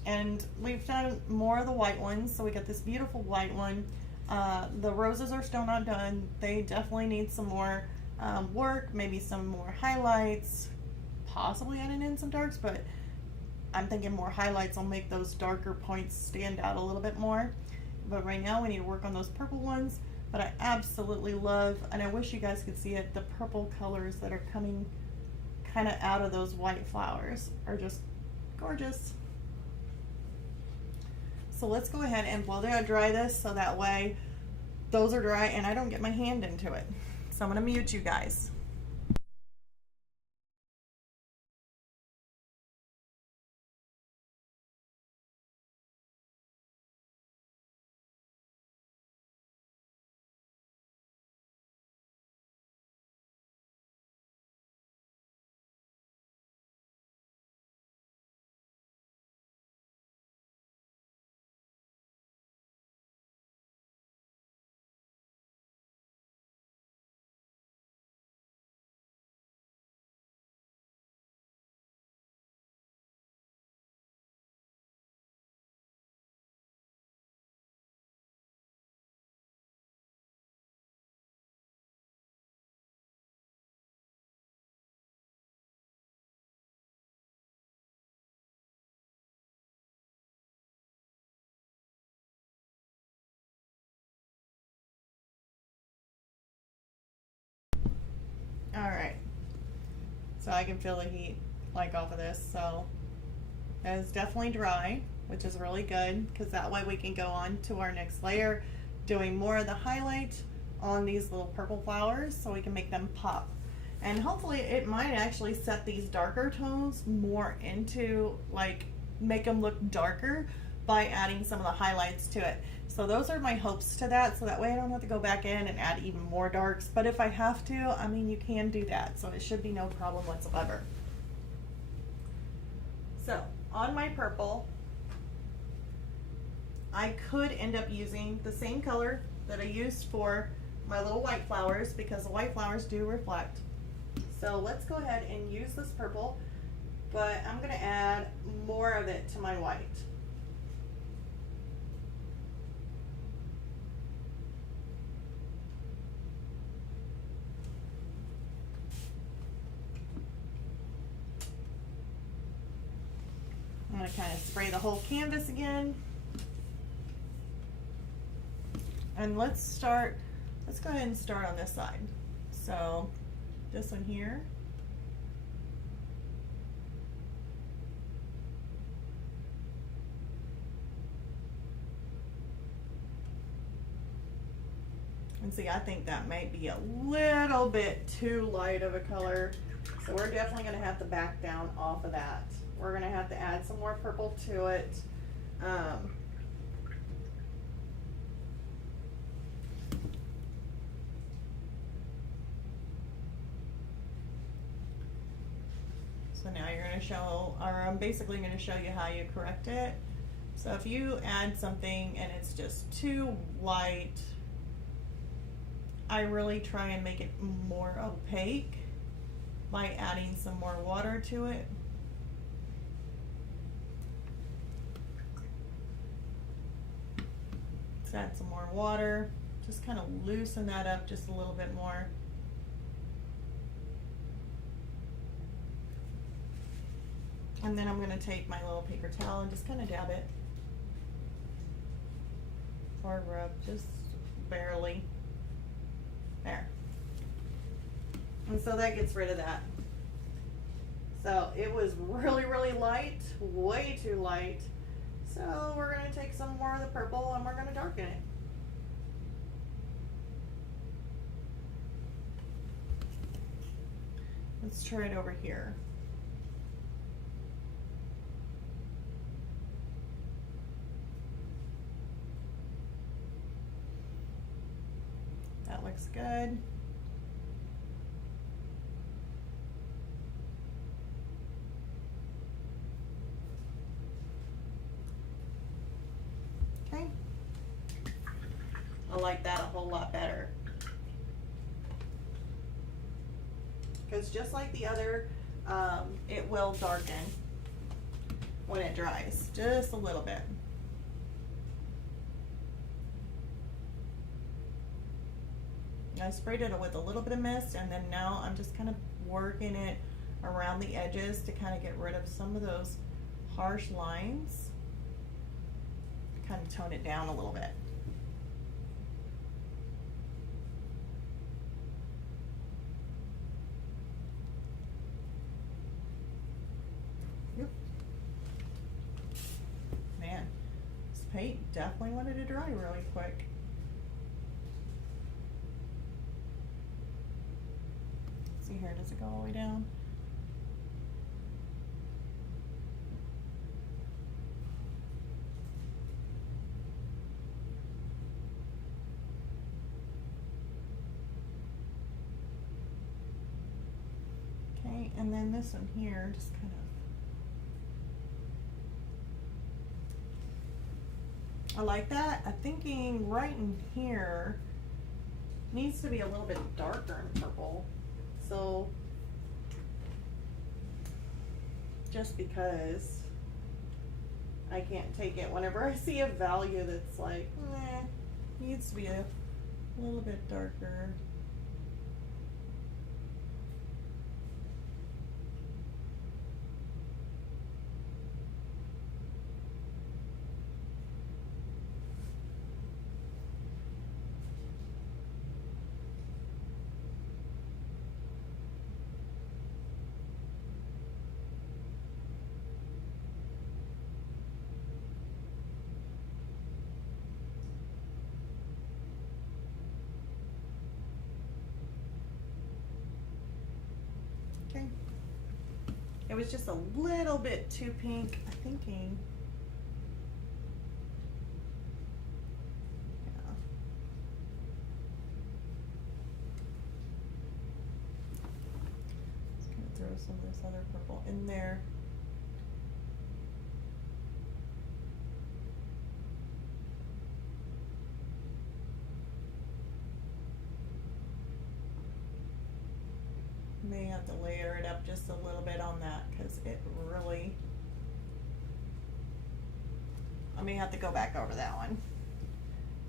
And we've done more of the white ones, so we got this beautiful white one. The roses are still not done. They definitely need some more work, maybe some more highlights, possibly adding in some darks, but I'm thinking more highlights will make those darker points stand out a little bit more. But right now we need to work on those purple ones. But I absolutely love, and I wish you guys could see it, the purple colors that are coming kind of out of those white flowers are just gorgeous. So let's go ahead and blow dry this so that way those are dry and I don't get my hand into it. So I'm going to mute you guys. All right, so I can feel the heat like off of this, so that is definitely dry, which is really good because that way we can go on to our next layer, doing more of the highlight on these little purple flowers so we can make them pop. And hopefully it might actually set these darker tones more into, like, make them look darker by adding some of the highlights to it. So those are my hopes to that, so that way I don't have to go back in and add even more darks. But if I have to, I mean, you can do that, so it should be no problem whatsoever. So on my purple, I could end up using the same color that I used for my little white flowers because the white flowers do reflect. So let's go ahead and use this purple, but I'm going to add more of it to my white. I'm going to kind of spray the whole canvas again. And let's go ahead and start on this side. So this one here. And see, I think that might be a little bit too light of a color. So we're definitely going to have to back down off of that. We're going to have to add some more purple to it. So now you're going to show, or I'm basically going to show you how you correct it. So if you add something and it's just too light, I really try and make it more opaque by adding some more water to it. Let's add some more water, just kind of loosen that up just a little bit more. And then I'm going to take my little paper towel and just kind of dab it, or rub just barely. There. And so that gets rid of that. So it was really, really light, way too light. So we're going to take some more of the purple and we're going to darken it. Let's try it over here. That looks good. Okay. I like that a whole lot better. Because just like the other, it will darken when it dries, just a little bit. I sprayed it with a little bit of mist, and then now I'm just kind of working it around the edges to kind of get rid of some of those harsh lines, kind of tone it down a little bit. definitely want it to dry really quick. See here, does it go all the way down? Okay, and then this one here, just kind of, I like that. I'm thinking right in here needs to be a little bit darker in purple. So, just because I can't take it whenever I see a value that's like, needs to be a little bit darker. Okay. It was just a little bit too pink, I'm thinking. Yeah. Just gonna throw some of this other purple in there. May have to layer it up just a little bit on that because it really, I may have to go back over that one.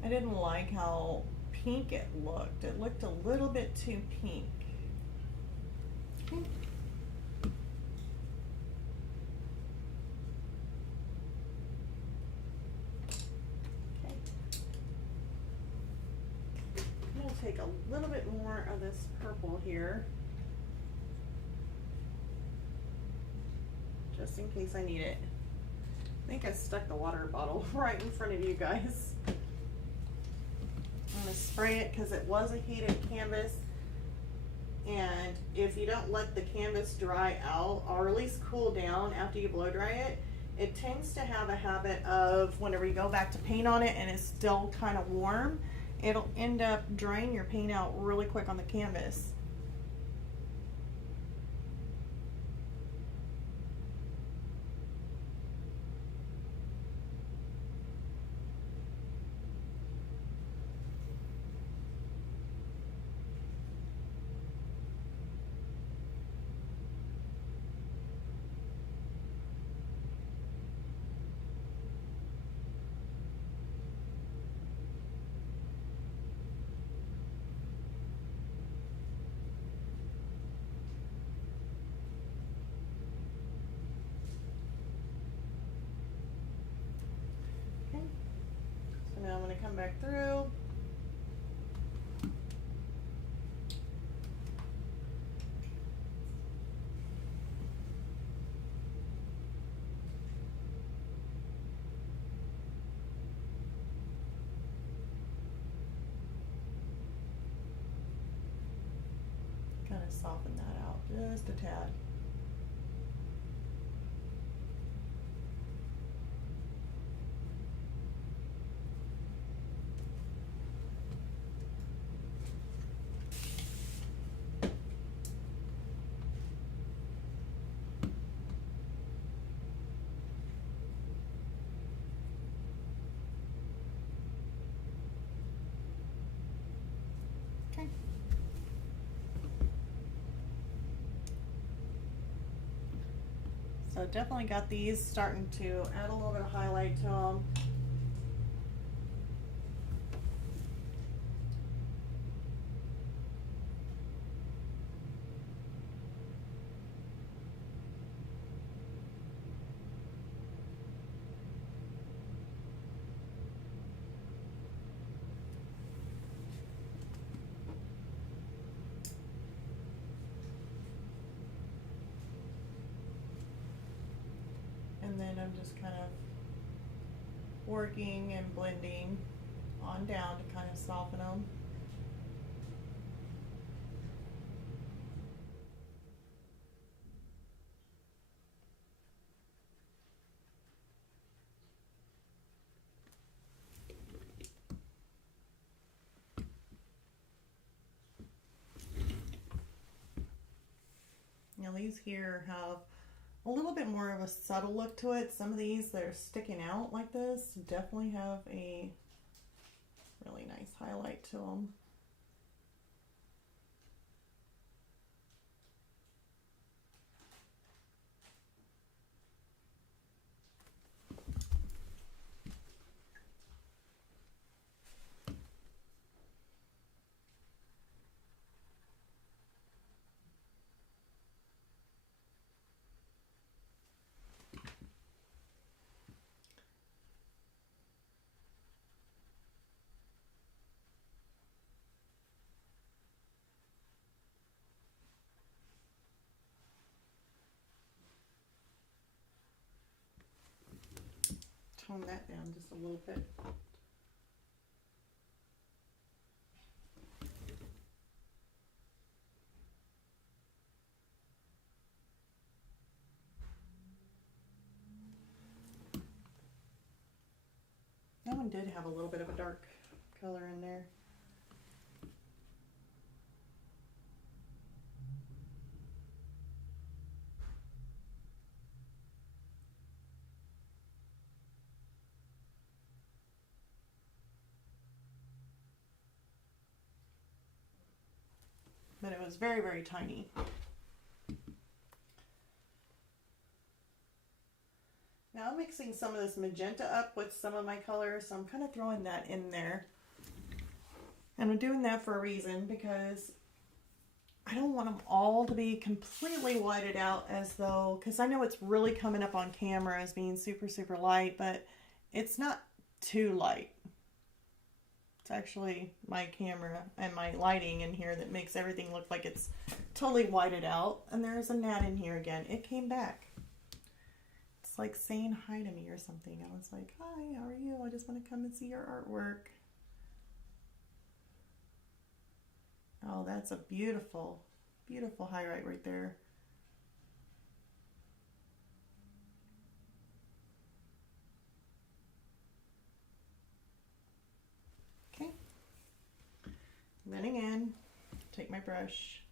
I didn't like how pink it looked. It looked a little bit too pink. Okay. Okay. I'm going to take a little bit more of this purple here, just in case I need it. I think I stuck the water bottle right in front of you guys. I'm going to spray it because it was a heated canvas, and if you don't let the canvas dry out, or at least cool down after you blow dry it, it tends to have a habit of whenever you go back to paint on it and it's still kind of warm, it'll end up drying your paint out really quick on the canvas. So now I'm going to come back through. Kind of soften that out just a tad. Okay. So definitely got these starting to add a little bit of highlight to them. And then I'm just kind of working and blending on down to kind of soften them. Now these here have a little bit more of a subtle look to it. Some of these that are sticking out like this definitely have a really nice highlight to them. Tone that down just a little bit. That one did have a little bit of a dark color in there. But it was very, very tiny. Now I'm mixing some of this magenta up with some of my colors, so I'm kind of throwing that in there. And I'm doing that for a reason, because I don't want them all to be completely whited out as though, because I know it's really coming up on camera as being super, super light, but it's not too light. It's actually my camera and my lighting in here that makes everything look like it's totally whited out. And there's a gnat in here again. It came back. It's like saying hi to me or something. I was like, hi, how are you? I just want to come and see your artwork. Oh, that's a beautiful, beautiful highlight right there. Okay. And then again, take my brush.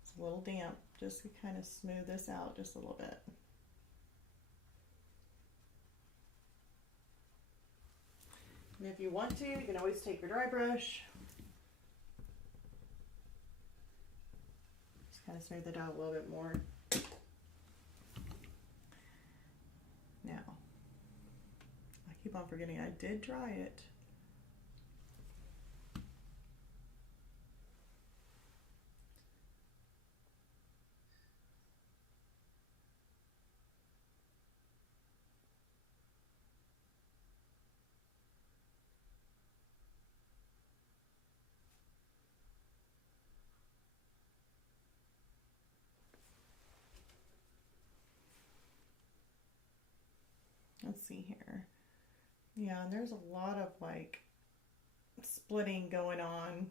It's a little damp, just to kind of smooth this out just a little bit. And if you want to, you can always take your dry brush. Just kind of smooth it out a little bit more. Now, I keep on forgetting I did dry it. Let's see here. Yeah, and there's a lot of like splitting going on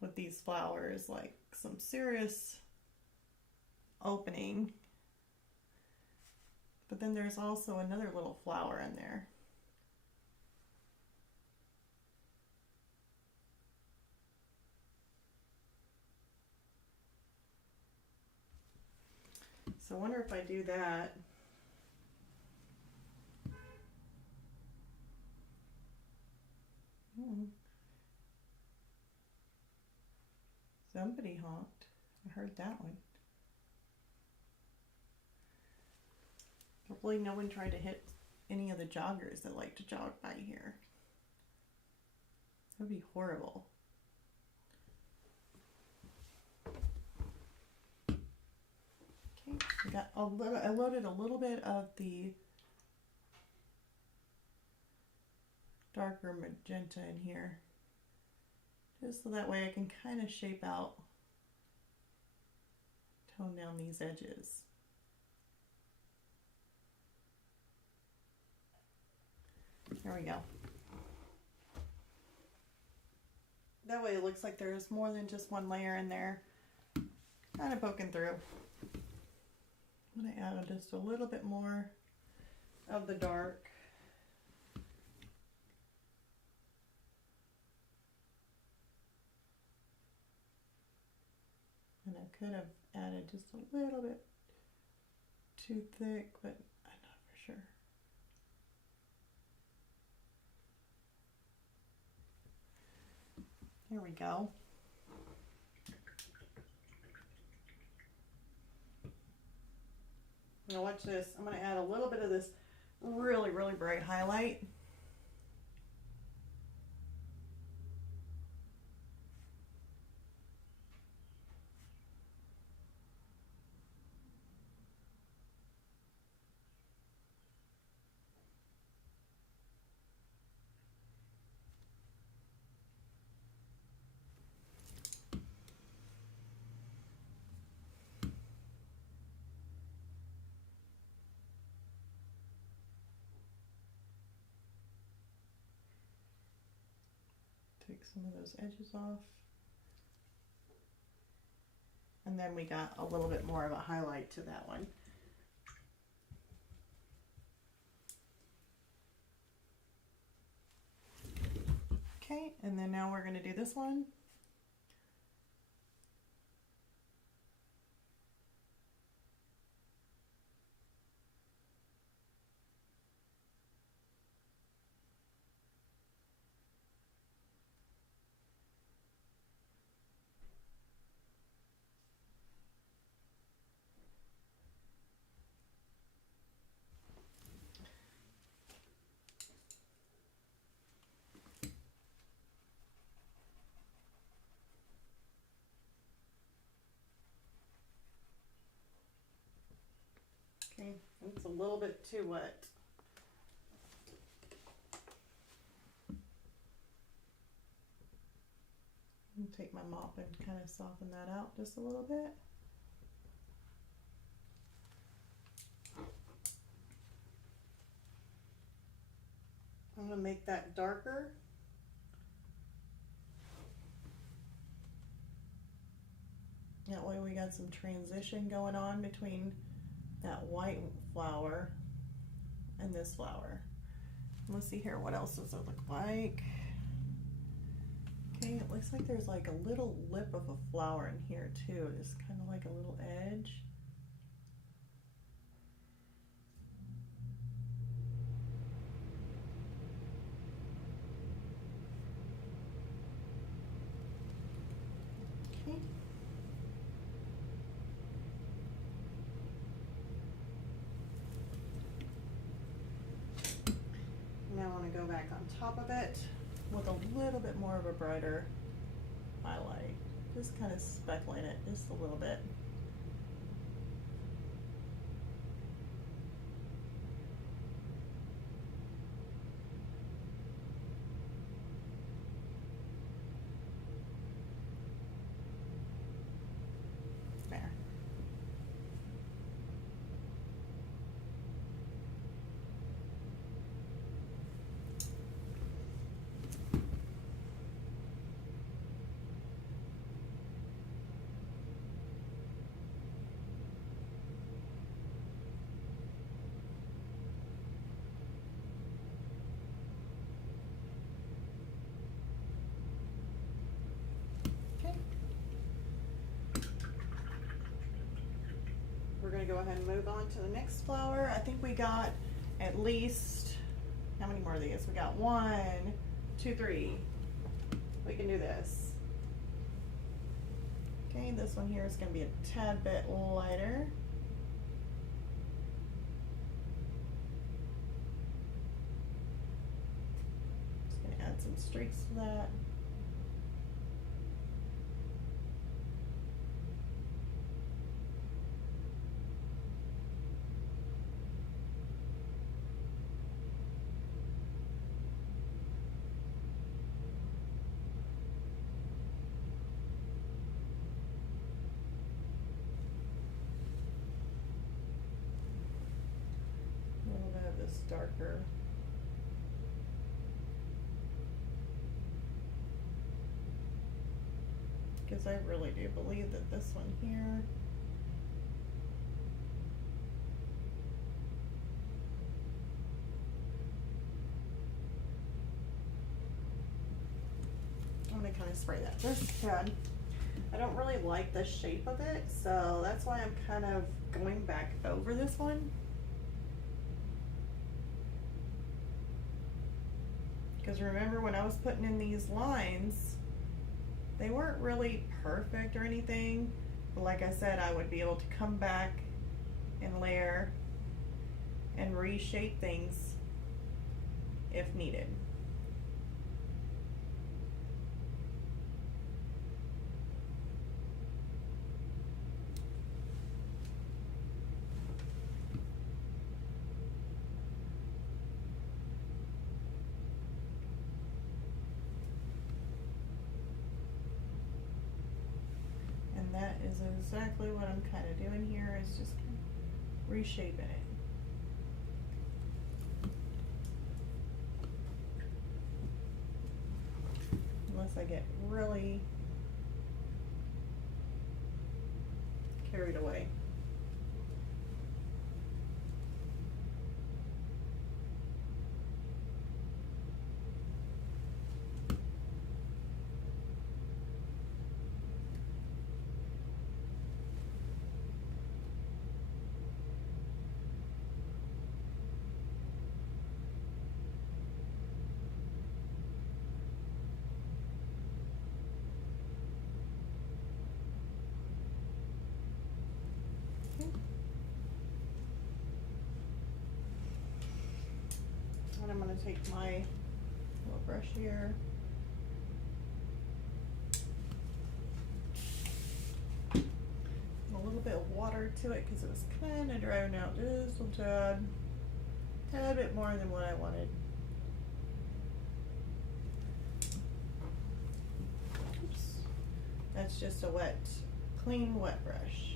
with these flowers, like some serious opening. But then there's also another little flower in there. So I wonder if I do that. Somebody honked. I heard that one. Hopefully no one tried to hit any of the joggers that like to jog by here. That would be horrible. Okay, I loaded a little bit of the darker magenta in here, just so that way I can kind of shape out, tone down these edges. There we go. That way it looks like there's more than just one layer in there. Kind of poking through. I'm going to add just a little bit more of the dark. And I could have added just a little bit too thick, but I'm not for sure. Here we go. Now watch this. I'm going to add a little bit of this really, really bright highlight. Take some of those edges off. And then we got a little bit more of a highlight to that one. Okay, and then now we're going to do this one. Okay, it's a little bit too wet. I'm gonna take my mop and kind of soften that out just a little bit. I'm gonna make that darker. That way we got some transition going on between that white flower and this flower. Let's see here, what else does it look like? Okay, it looks like there's like a little lip of a flower in here too, just kind of like a little edge. Okay. Now I want to go back on top of it with a little bit more of a brighter highlight. Just kind of speckling it just a little bit. There. We're going to go ahead and move on to the next flower. I think we got at least, how many more of these? We got 1, 2, 3. We can do this. Okay, this one here is going to be a tad bit lighter. Just going to add some streaks to that. This darker because I really do believe that this one here, I'm going to kind of spray that just good. I don't really like the shape of it, so that's why I'm kind of going back over this one. Because remember when I was putting in these lines, they weren't really perfect or anything, but like I said, I would be able to come back and layer and reshape things if needed. That is exactly what I'm kind of doing here, is just kind of reshaping it. Unless I get really carried away. And I'm going to take my little brush here. A little bit of water to it because it was kind of drying out just a tad bit more than what I wanted. Oops. That's just a clean wet brush.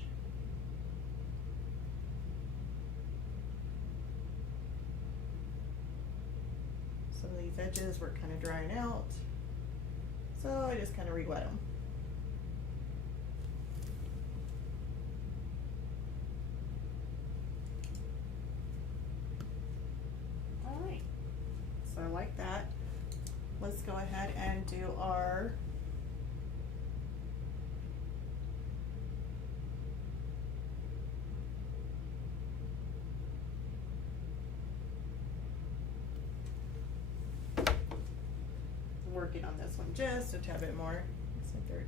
Some of these edges were kind of drying out, so I just kind of re-wet them. All right, so I like that. Let's go ahead and do our working on this one just a tad bit more. It's a third.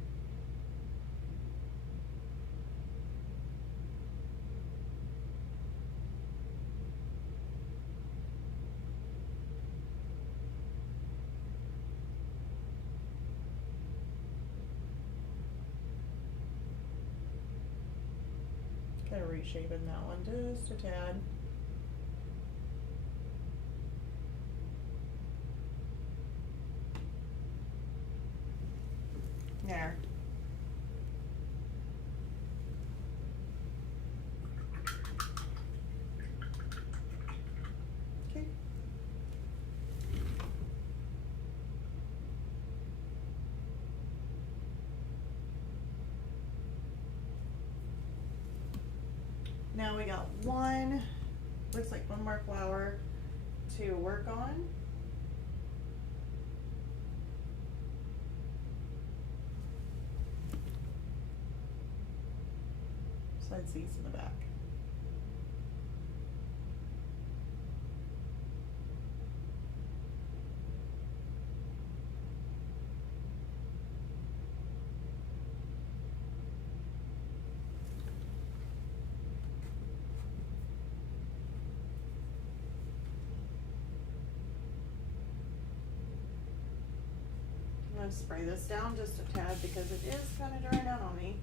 Kind of reshaping that one just a tad. There. Okay. Now we got looks like one more flower to work on. Side seats in the back. I'm going to spray this down just a tad because it is kind of drying out on me.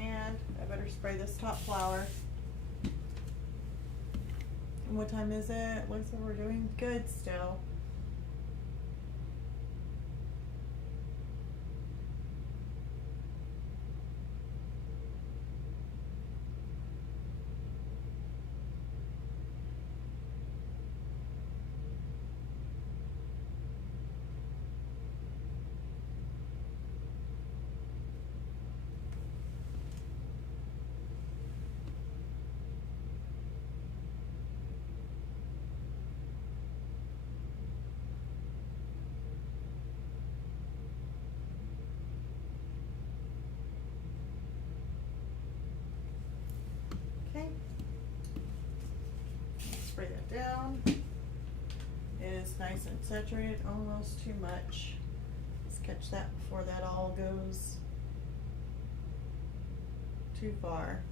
And I better spray this top flower. And what time is it? Looks like we're doing good still. down. It is nice and saturated, almost too much. Let's catch that before that all goes too far.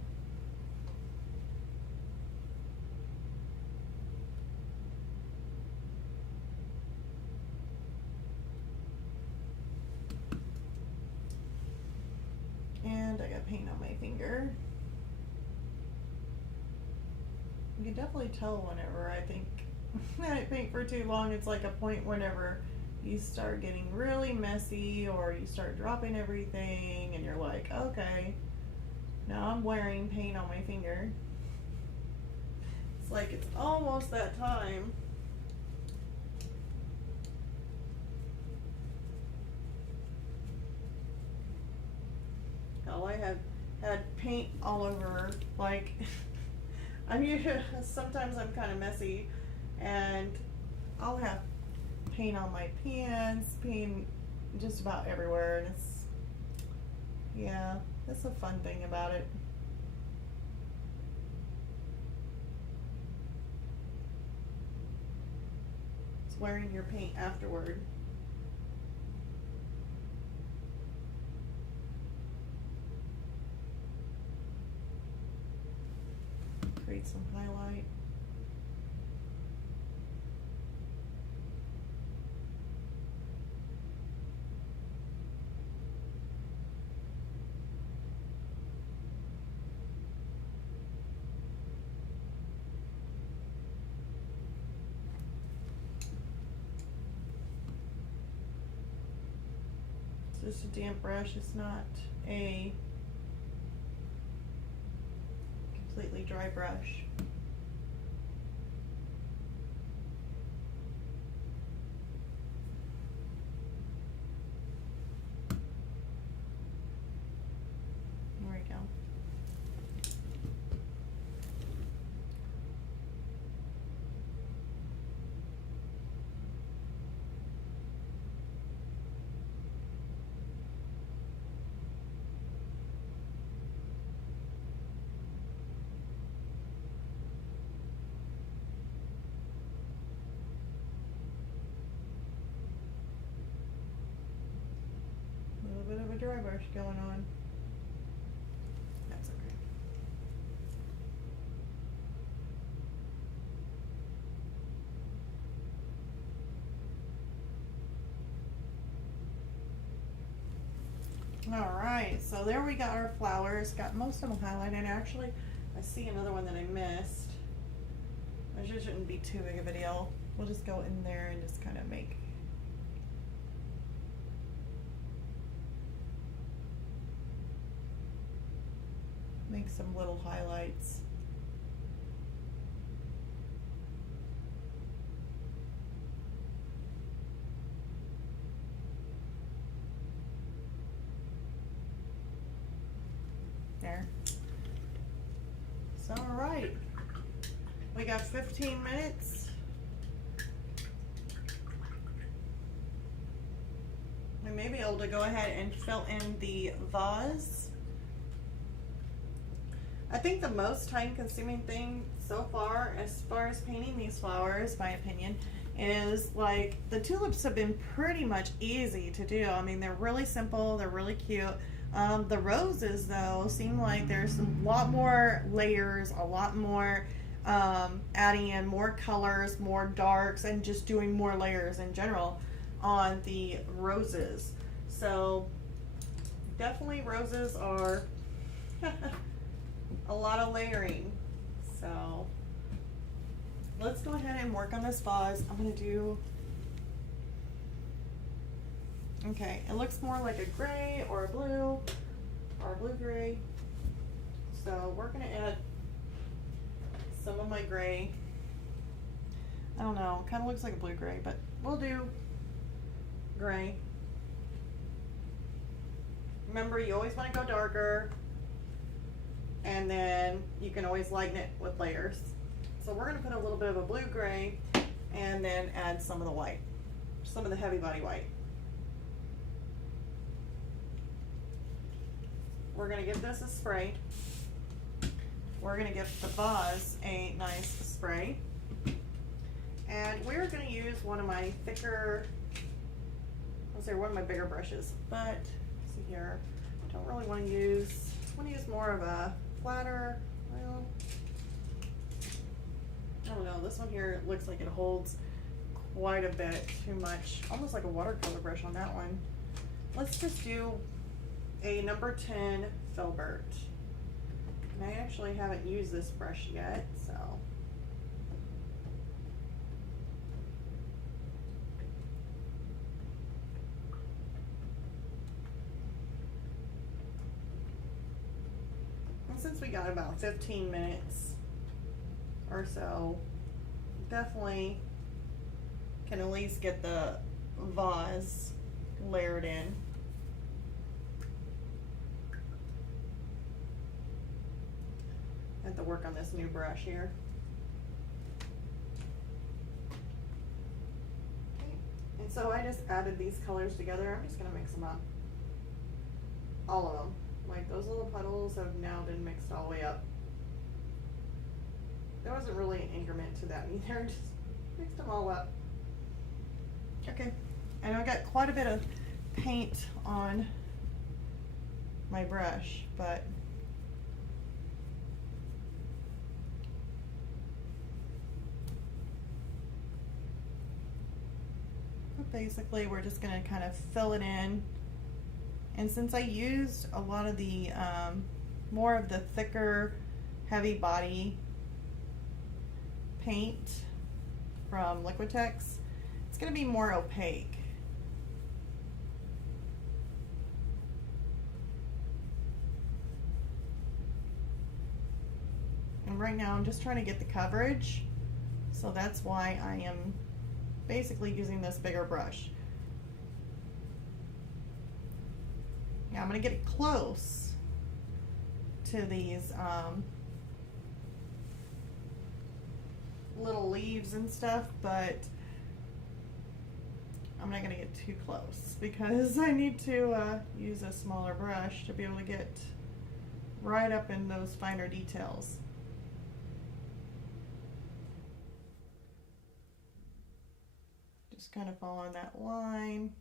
And I got paint on my finger. You can definitely tell whenever I think I paint for too long. It's like a point whenever you start getting really messy or you start dropping everything and you're like, okay, now I'm wearing paint on my finger. It's like it's almost that time. Hell, I had paint all over, like, I mean, sometimes I'm kind of messy, and I'll have paint on my pants, paint just about everywhere, and it's, yeah, that's a fun thing about it. It's wearing your paint afterward. Create some highlight. It's just a damp brush, it's not a completely dry brush. There we go. Bit of a dry brush going on. That's okay. All right, so there we got our flowers. Got most of them highlighted. Actually, I see another one that I missed. It shouldn't be too big of a deal. We'll just go in there and just kind of make some little highlights. There. So, all right. We got 15 minutes. We may be able to go ahead and fill in the vase. I think the most time-consuming thing so far, as far as painting these flowers, my opinion, is like the tulips have been pretty much easy to do. I mean, they're really simple, they're really cute. The roses, though, seem like there's a lot more layers, a lot more adding in more colors, more darks, and just doing more layers in general on the roses. So definitely roses are a lot of layering. So let's go ahead and work on this vase. I'm going to do, okay, it looks more like a gray or a blue or a blue-gray. So we're going to add some of my gray. I don't know, kind of looks like a blue-gray, but we'll do gray. Remember, you always want to go darker, and then you can always lighten it with layers. So we're going to put a little bit of a blue-gray and then add some of the white, some of the heavy body white. We're going to give this a spray. We're going to give the vase a nice spray. And we're going to use one of my thicker, let's say one of my bigger brushes, but see here, don't really want to use, I want to use more of a flatter, well, I don't know, this one here looks like it holds quite a bit too much, almost like a watercolor brush on that one. Let's just do a number 10 filbert. And I actually haven't used this brush yet, so. And since we got about 15 minutes or so, definitely can at least get the vase layered in. I have to work on this new brush here. Okay. And so I just added these colors together. I'm just gonna mix them up. All of them. Like those little puddles have now been mixed all the way up. There wasn't really an increment to that either. Just mixed them all up. Okay. And I got quite a bit of paint on my brush, but basically we're just going to kind of fill it in. And since I used a lot of the more of the thicker heavy body paint from Liquitex, it's going to be more opaque. And right now I'm just trying to get the coverage, so that's why I am basically using this bigger brush. Now I'm going to get close to these little leaves and stuff, but I'm not going to get too close because I need to use a smaller brush to be able to get right up in those finer details. Just kind of following that line.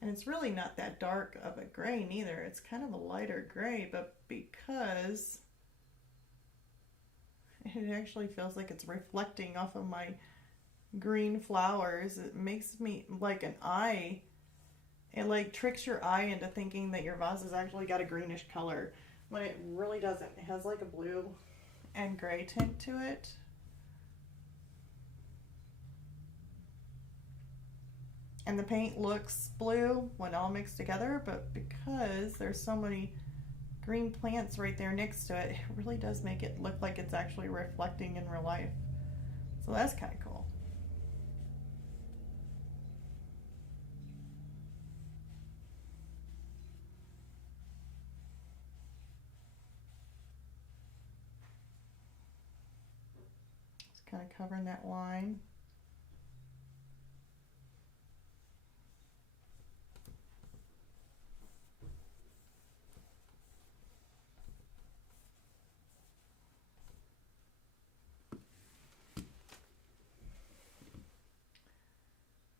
And it's really not that dark of a gray neither. It's kind of a lighter gray, but because it actually feels like it's reflecting off of my green flowers, it makes me like an eye. It like tricks your eye into thinking that your vase has actually got a greenish color when it really doesn't. It has like a blue and gray tint to it. And the paint looks blue when all mixed together, but because there's so many green plants right there next to it, it really does make it look like it's actually reflecting in real life. So that's kind of cool. Just kind of covering that line.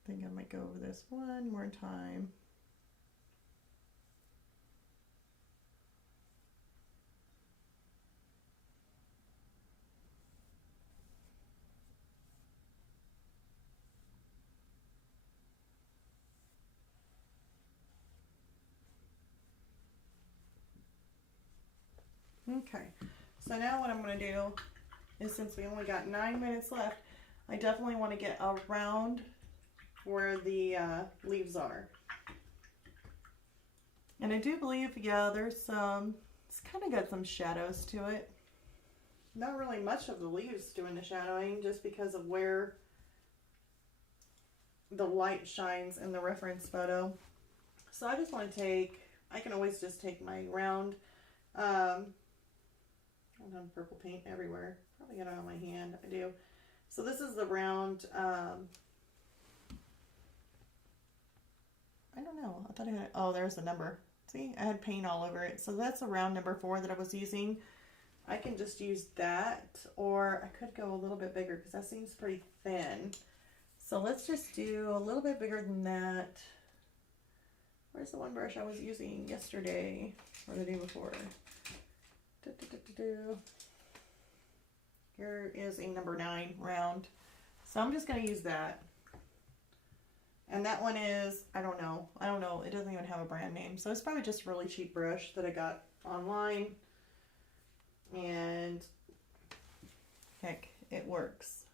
I think I might go over this one more time. Okay, so now what I'm going to do is, since we only got 9 minutes left, I definitely want to get around where the leaves are. And I do believe, yeah, there's some, it's kind of got some shadows to it. Not really much of the leaves doing the shadowing, just because of where the light shines in the reference photo. So I just want to take, I can always just take my round, I don't have purple paint everywhere. Probably got it on my hand. I do. So this is the round, I don't know. I thought I had, oh, there's the number. See, I had paint all over it. So that's a round number 4 that I was using. I can just use that, or I could go a little bit bigger because that seems pretty thin. So let's just do a little bit bigger than that. Where's the one brush I was using yesterday or the day before? Here is a number 9 round. So I'm just going to use that. And that one is, I don't know. It doesn't even have a brand name. So it's probably just a really cheap brush that I got online. And heck, it works.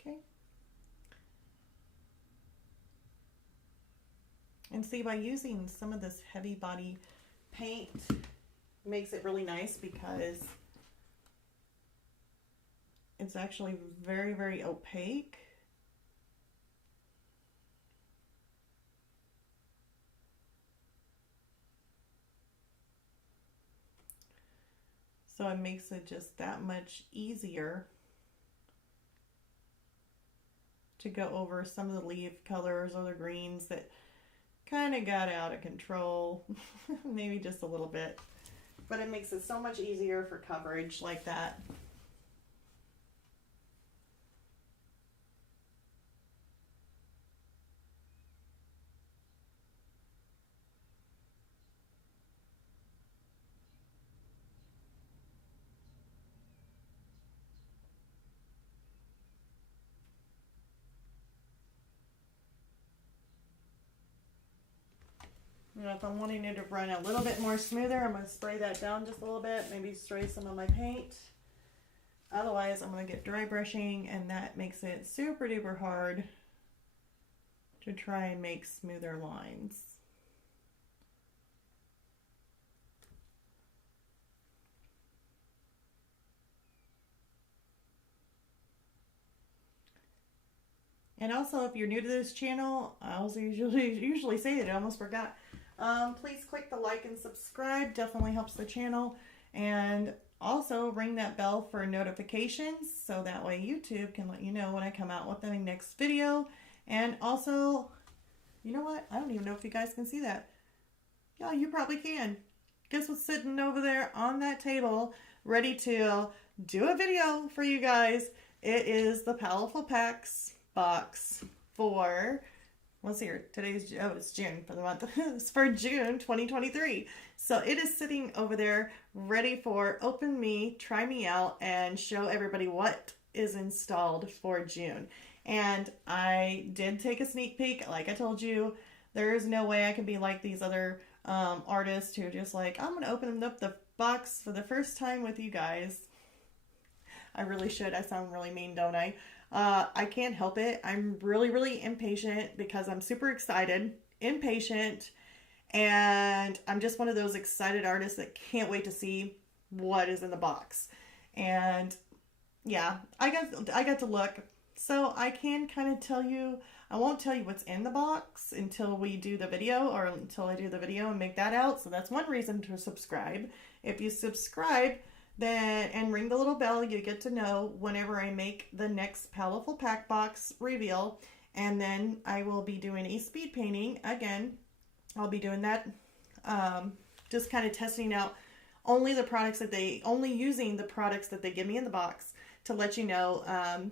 Okay. And see, by using some of this heavy body paint makes it really nice because it's actually very, very opaque. So it makes it just that much easier to go over some of the leaf colors or the greens that kind of got out of control. Maybe just a little bit. But it makes it so much easier for coverage like that. You know, if I'm wanting it to run a little bit more smoother, I'm going to spray that down just a little bit. Maybe spray some of my paint. Otherwise, I'm going to get dry brushing, and that makes it super duper hard to try and make smoother lines. And also, if you're new to this channel, I also usually say it, I almost forgot. Please click the like and subscribe. Definitely helps the channel. And also ring that bell for notifications so that way YouTube can let you know when I come out with the next video. And also, you know what? I don't even know if you guys can see that. Yeah, you probably can. Guess what's sitting over there on that table ready to do a video for you guys? It is the Powerful Packs box for, let's see here, today's, oh, it's June for the month. It's for June 2023. So it is sitting over there ready for open me, try me out, and show everybody what is installed for June. And I did take a sneak peek. Like I told you, there is no way I can be like these other artists who are just like, I'm going to open up the box for the first time with you guys. I really should. I sound really mean, don't I? I can't help it. I'm really, really impatient because I'm super excited, impatient, and I'm just one of those excited artists that can't wait to see what is in the box. And yeah, I got to look. So I can kind of tell you, I won't tell you what's in the box until we do the video, or until I do the video and make that out. So that's one reason to subscribe. If you subscribe, then and ring the little bell, you get to know whenever I make the next Powerful Pack box reveal. And then I will be doing a speed painting again. I'll be doing that, just kind of testing out only using the products that they give me in the box to let you know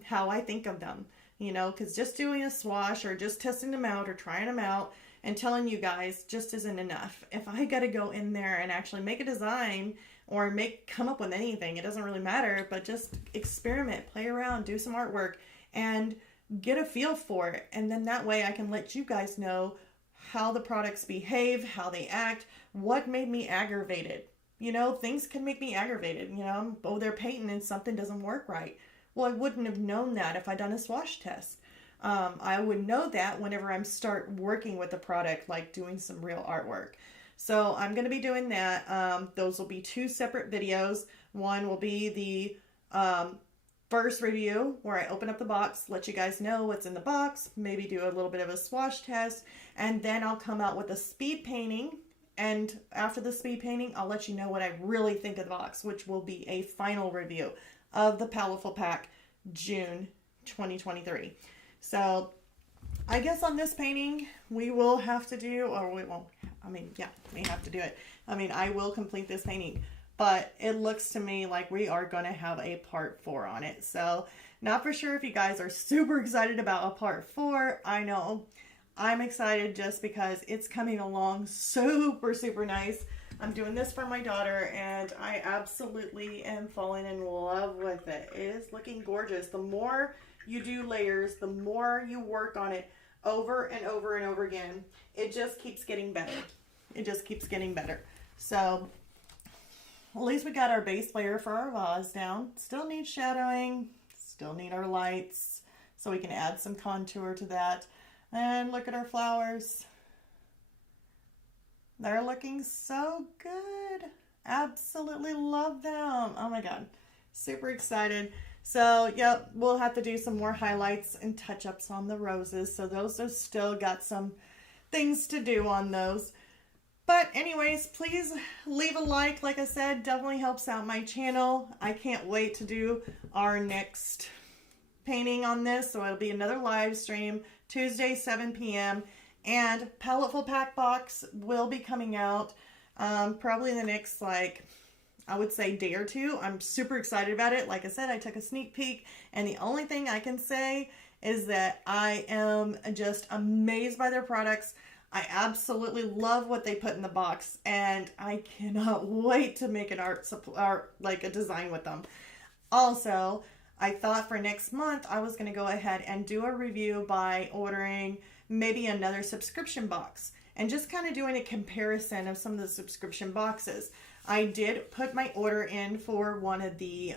how I think of them. You know, because just doing a swatch or just testing them out or trying them out and telling you guys just isn't enough. If I got to go in there and actually make a design or come up with anything, it doesn't really matter, but just experiment, play around, do some artwork, and get a feel for it. And then that way I can let you guys know how the products behave, how they act, what made me aggravated. you know, things can make me aggravated. You know, oh, they're painting and something doesn't work right. Well, I wouldn't have known that if I'd done a swatch test. I would know that whenever I'm start working with the product, like doing some real artwork. So I'm going to be doing that. Those will be 2 separate videos. One will be the first review where I open up the box, let you guys know what's in the box, maybe do a little bit of a swatch test, and then I'll come out with a speed painting. And after the speed painting, I'll let you know what I really think of the box, which will be a final review of the Powerful Pack June 2023. So I guess on this painting, we will have to do, or we won't, I mean, yeah, we have to do it. I mean, I will complete this painting, but it looks to me like we are going to have a part 4 on it. So not for sure if you guys are super excited about a part 4. I know I'm excited just because it's coming along super, super nice. I'm doing this for my daughter, and I absolutely am falling in love with it. It is looking gorgeous. The more you do layers, the more you work on it over and over and over again, it just keeps getting better. It just keeps getting better. So at least we got our base layer for our vase down. Still need shadowing, still need our lights, so we can add some contour to that. And look at our flowers. They're looking so good. Absolutely love them. Oh my God. Super excited. So, yep, we'll have to do some more highlights and touch-ups on the roses. So those have still got some things to do on those. But anyways, please leave a like. Like I said, definitely helps out my channel. I can't wait to do our next painting on this. So it'll be another live stream Tuesday, 7 p.m. And Palettefull Pack box will be coming out probably in the next, like, I would say day or 2. I'm super excited about it. Like I said, I took a sneak peek, and the only thing I can say is that I am just amazed by their products. I absolutely love what they put in the box, and I cannot wait to make an art like a design with them. Also, I thought for next month I was going to go ahead and do a review by ordering maybe another subscription box and just kind of doing a comparison of some of the subscription boxes. I did put my order in for one of the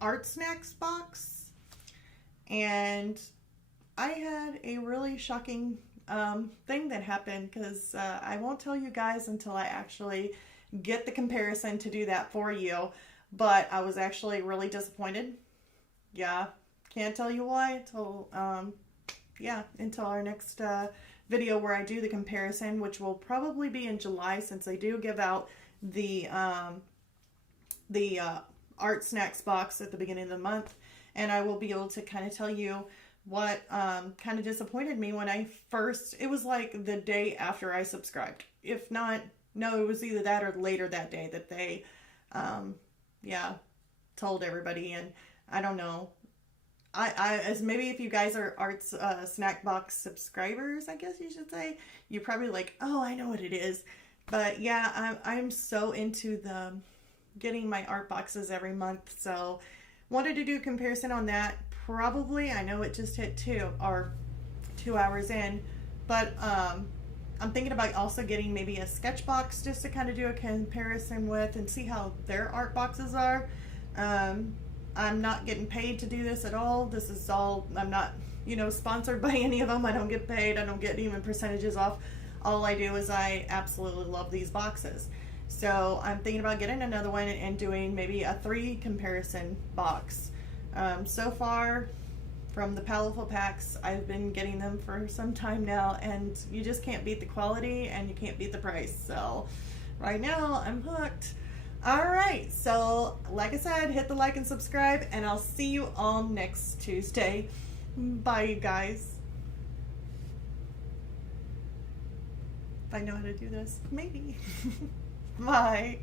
Art Snacks box, and I had a really shocking thing that happened, because I won't tell you guys until I actually get the comparison to do that for you, but I was actually really disappointed. Yeah, can't tell you why until until our next video where I do the comparison, which will probably be in July, since I do give out the Art Snacks box at the beginning of the month, and I will be able to kind of tell you what kind of disappointed me when I first, it was like the day after I subscribed. If not, no, it was either that or later that day that they told everybody. And I don't know, as maybe if you guys are Arts Snack Box subscribers, I guess you should say, you're probably like, oh, I know what it is. But yeah, I'm so into the getting my art boxes every month, so wanted to do a comparison on that. Probably, I know it just hit 2 hours in, but I'm thinking about also getting maybe a sketch box just to kind of do a comparison with and see how their art boxes are. I'm not getting paid to do this at all. This is all, I'm not, sponsored by any of them. I don't get paid. I don't get even percentages off. All I do is I absolutely love these boxes. So I'm thinking about getting another one and doing maybe a 3 comparison box. So far from the Palettefull Packs, I've been getting them for some time now, and you just can't beat the quality and you can't beat the price. So right now I'm hooked. Alright, so like I said, hit the like and subscribe, and I'll see you all next Tuesday. Bye, you guys. If I know how to do this, maybe. Bye.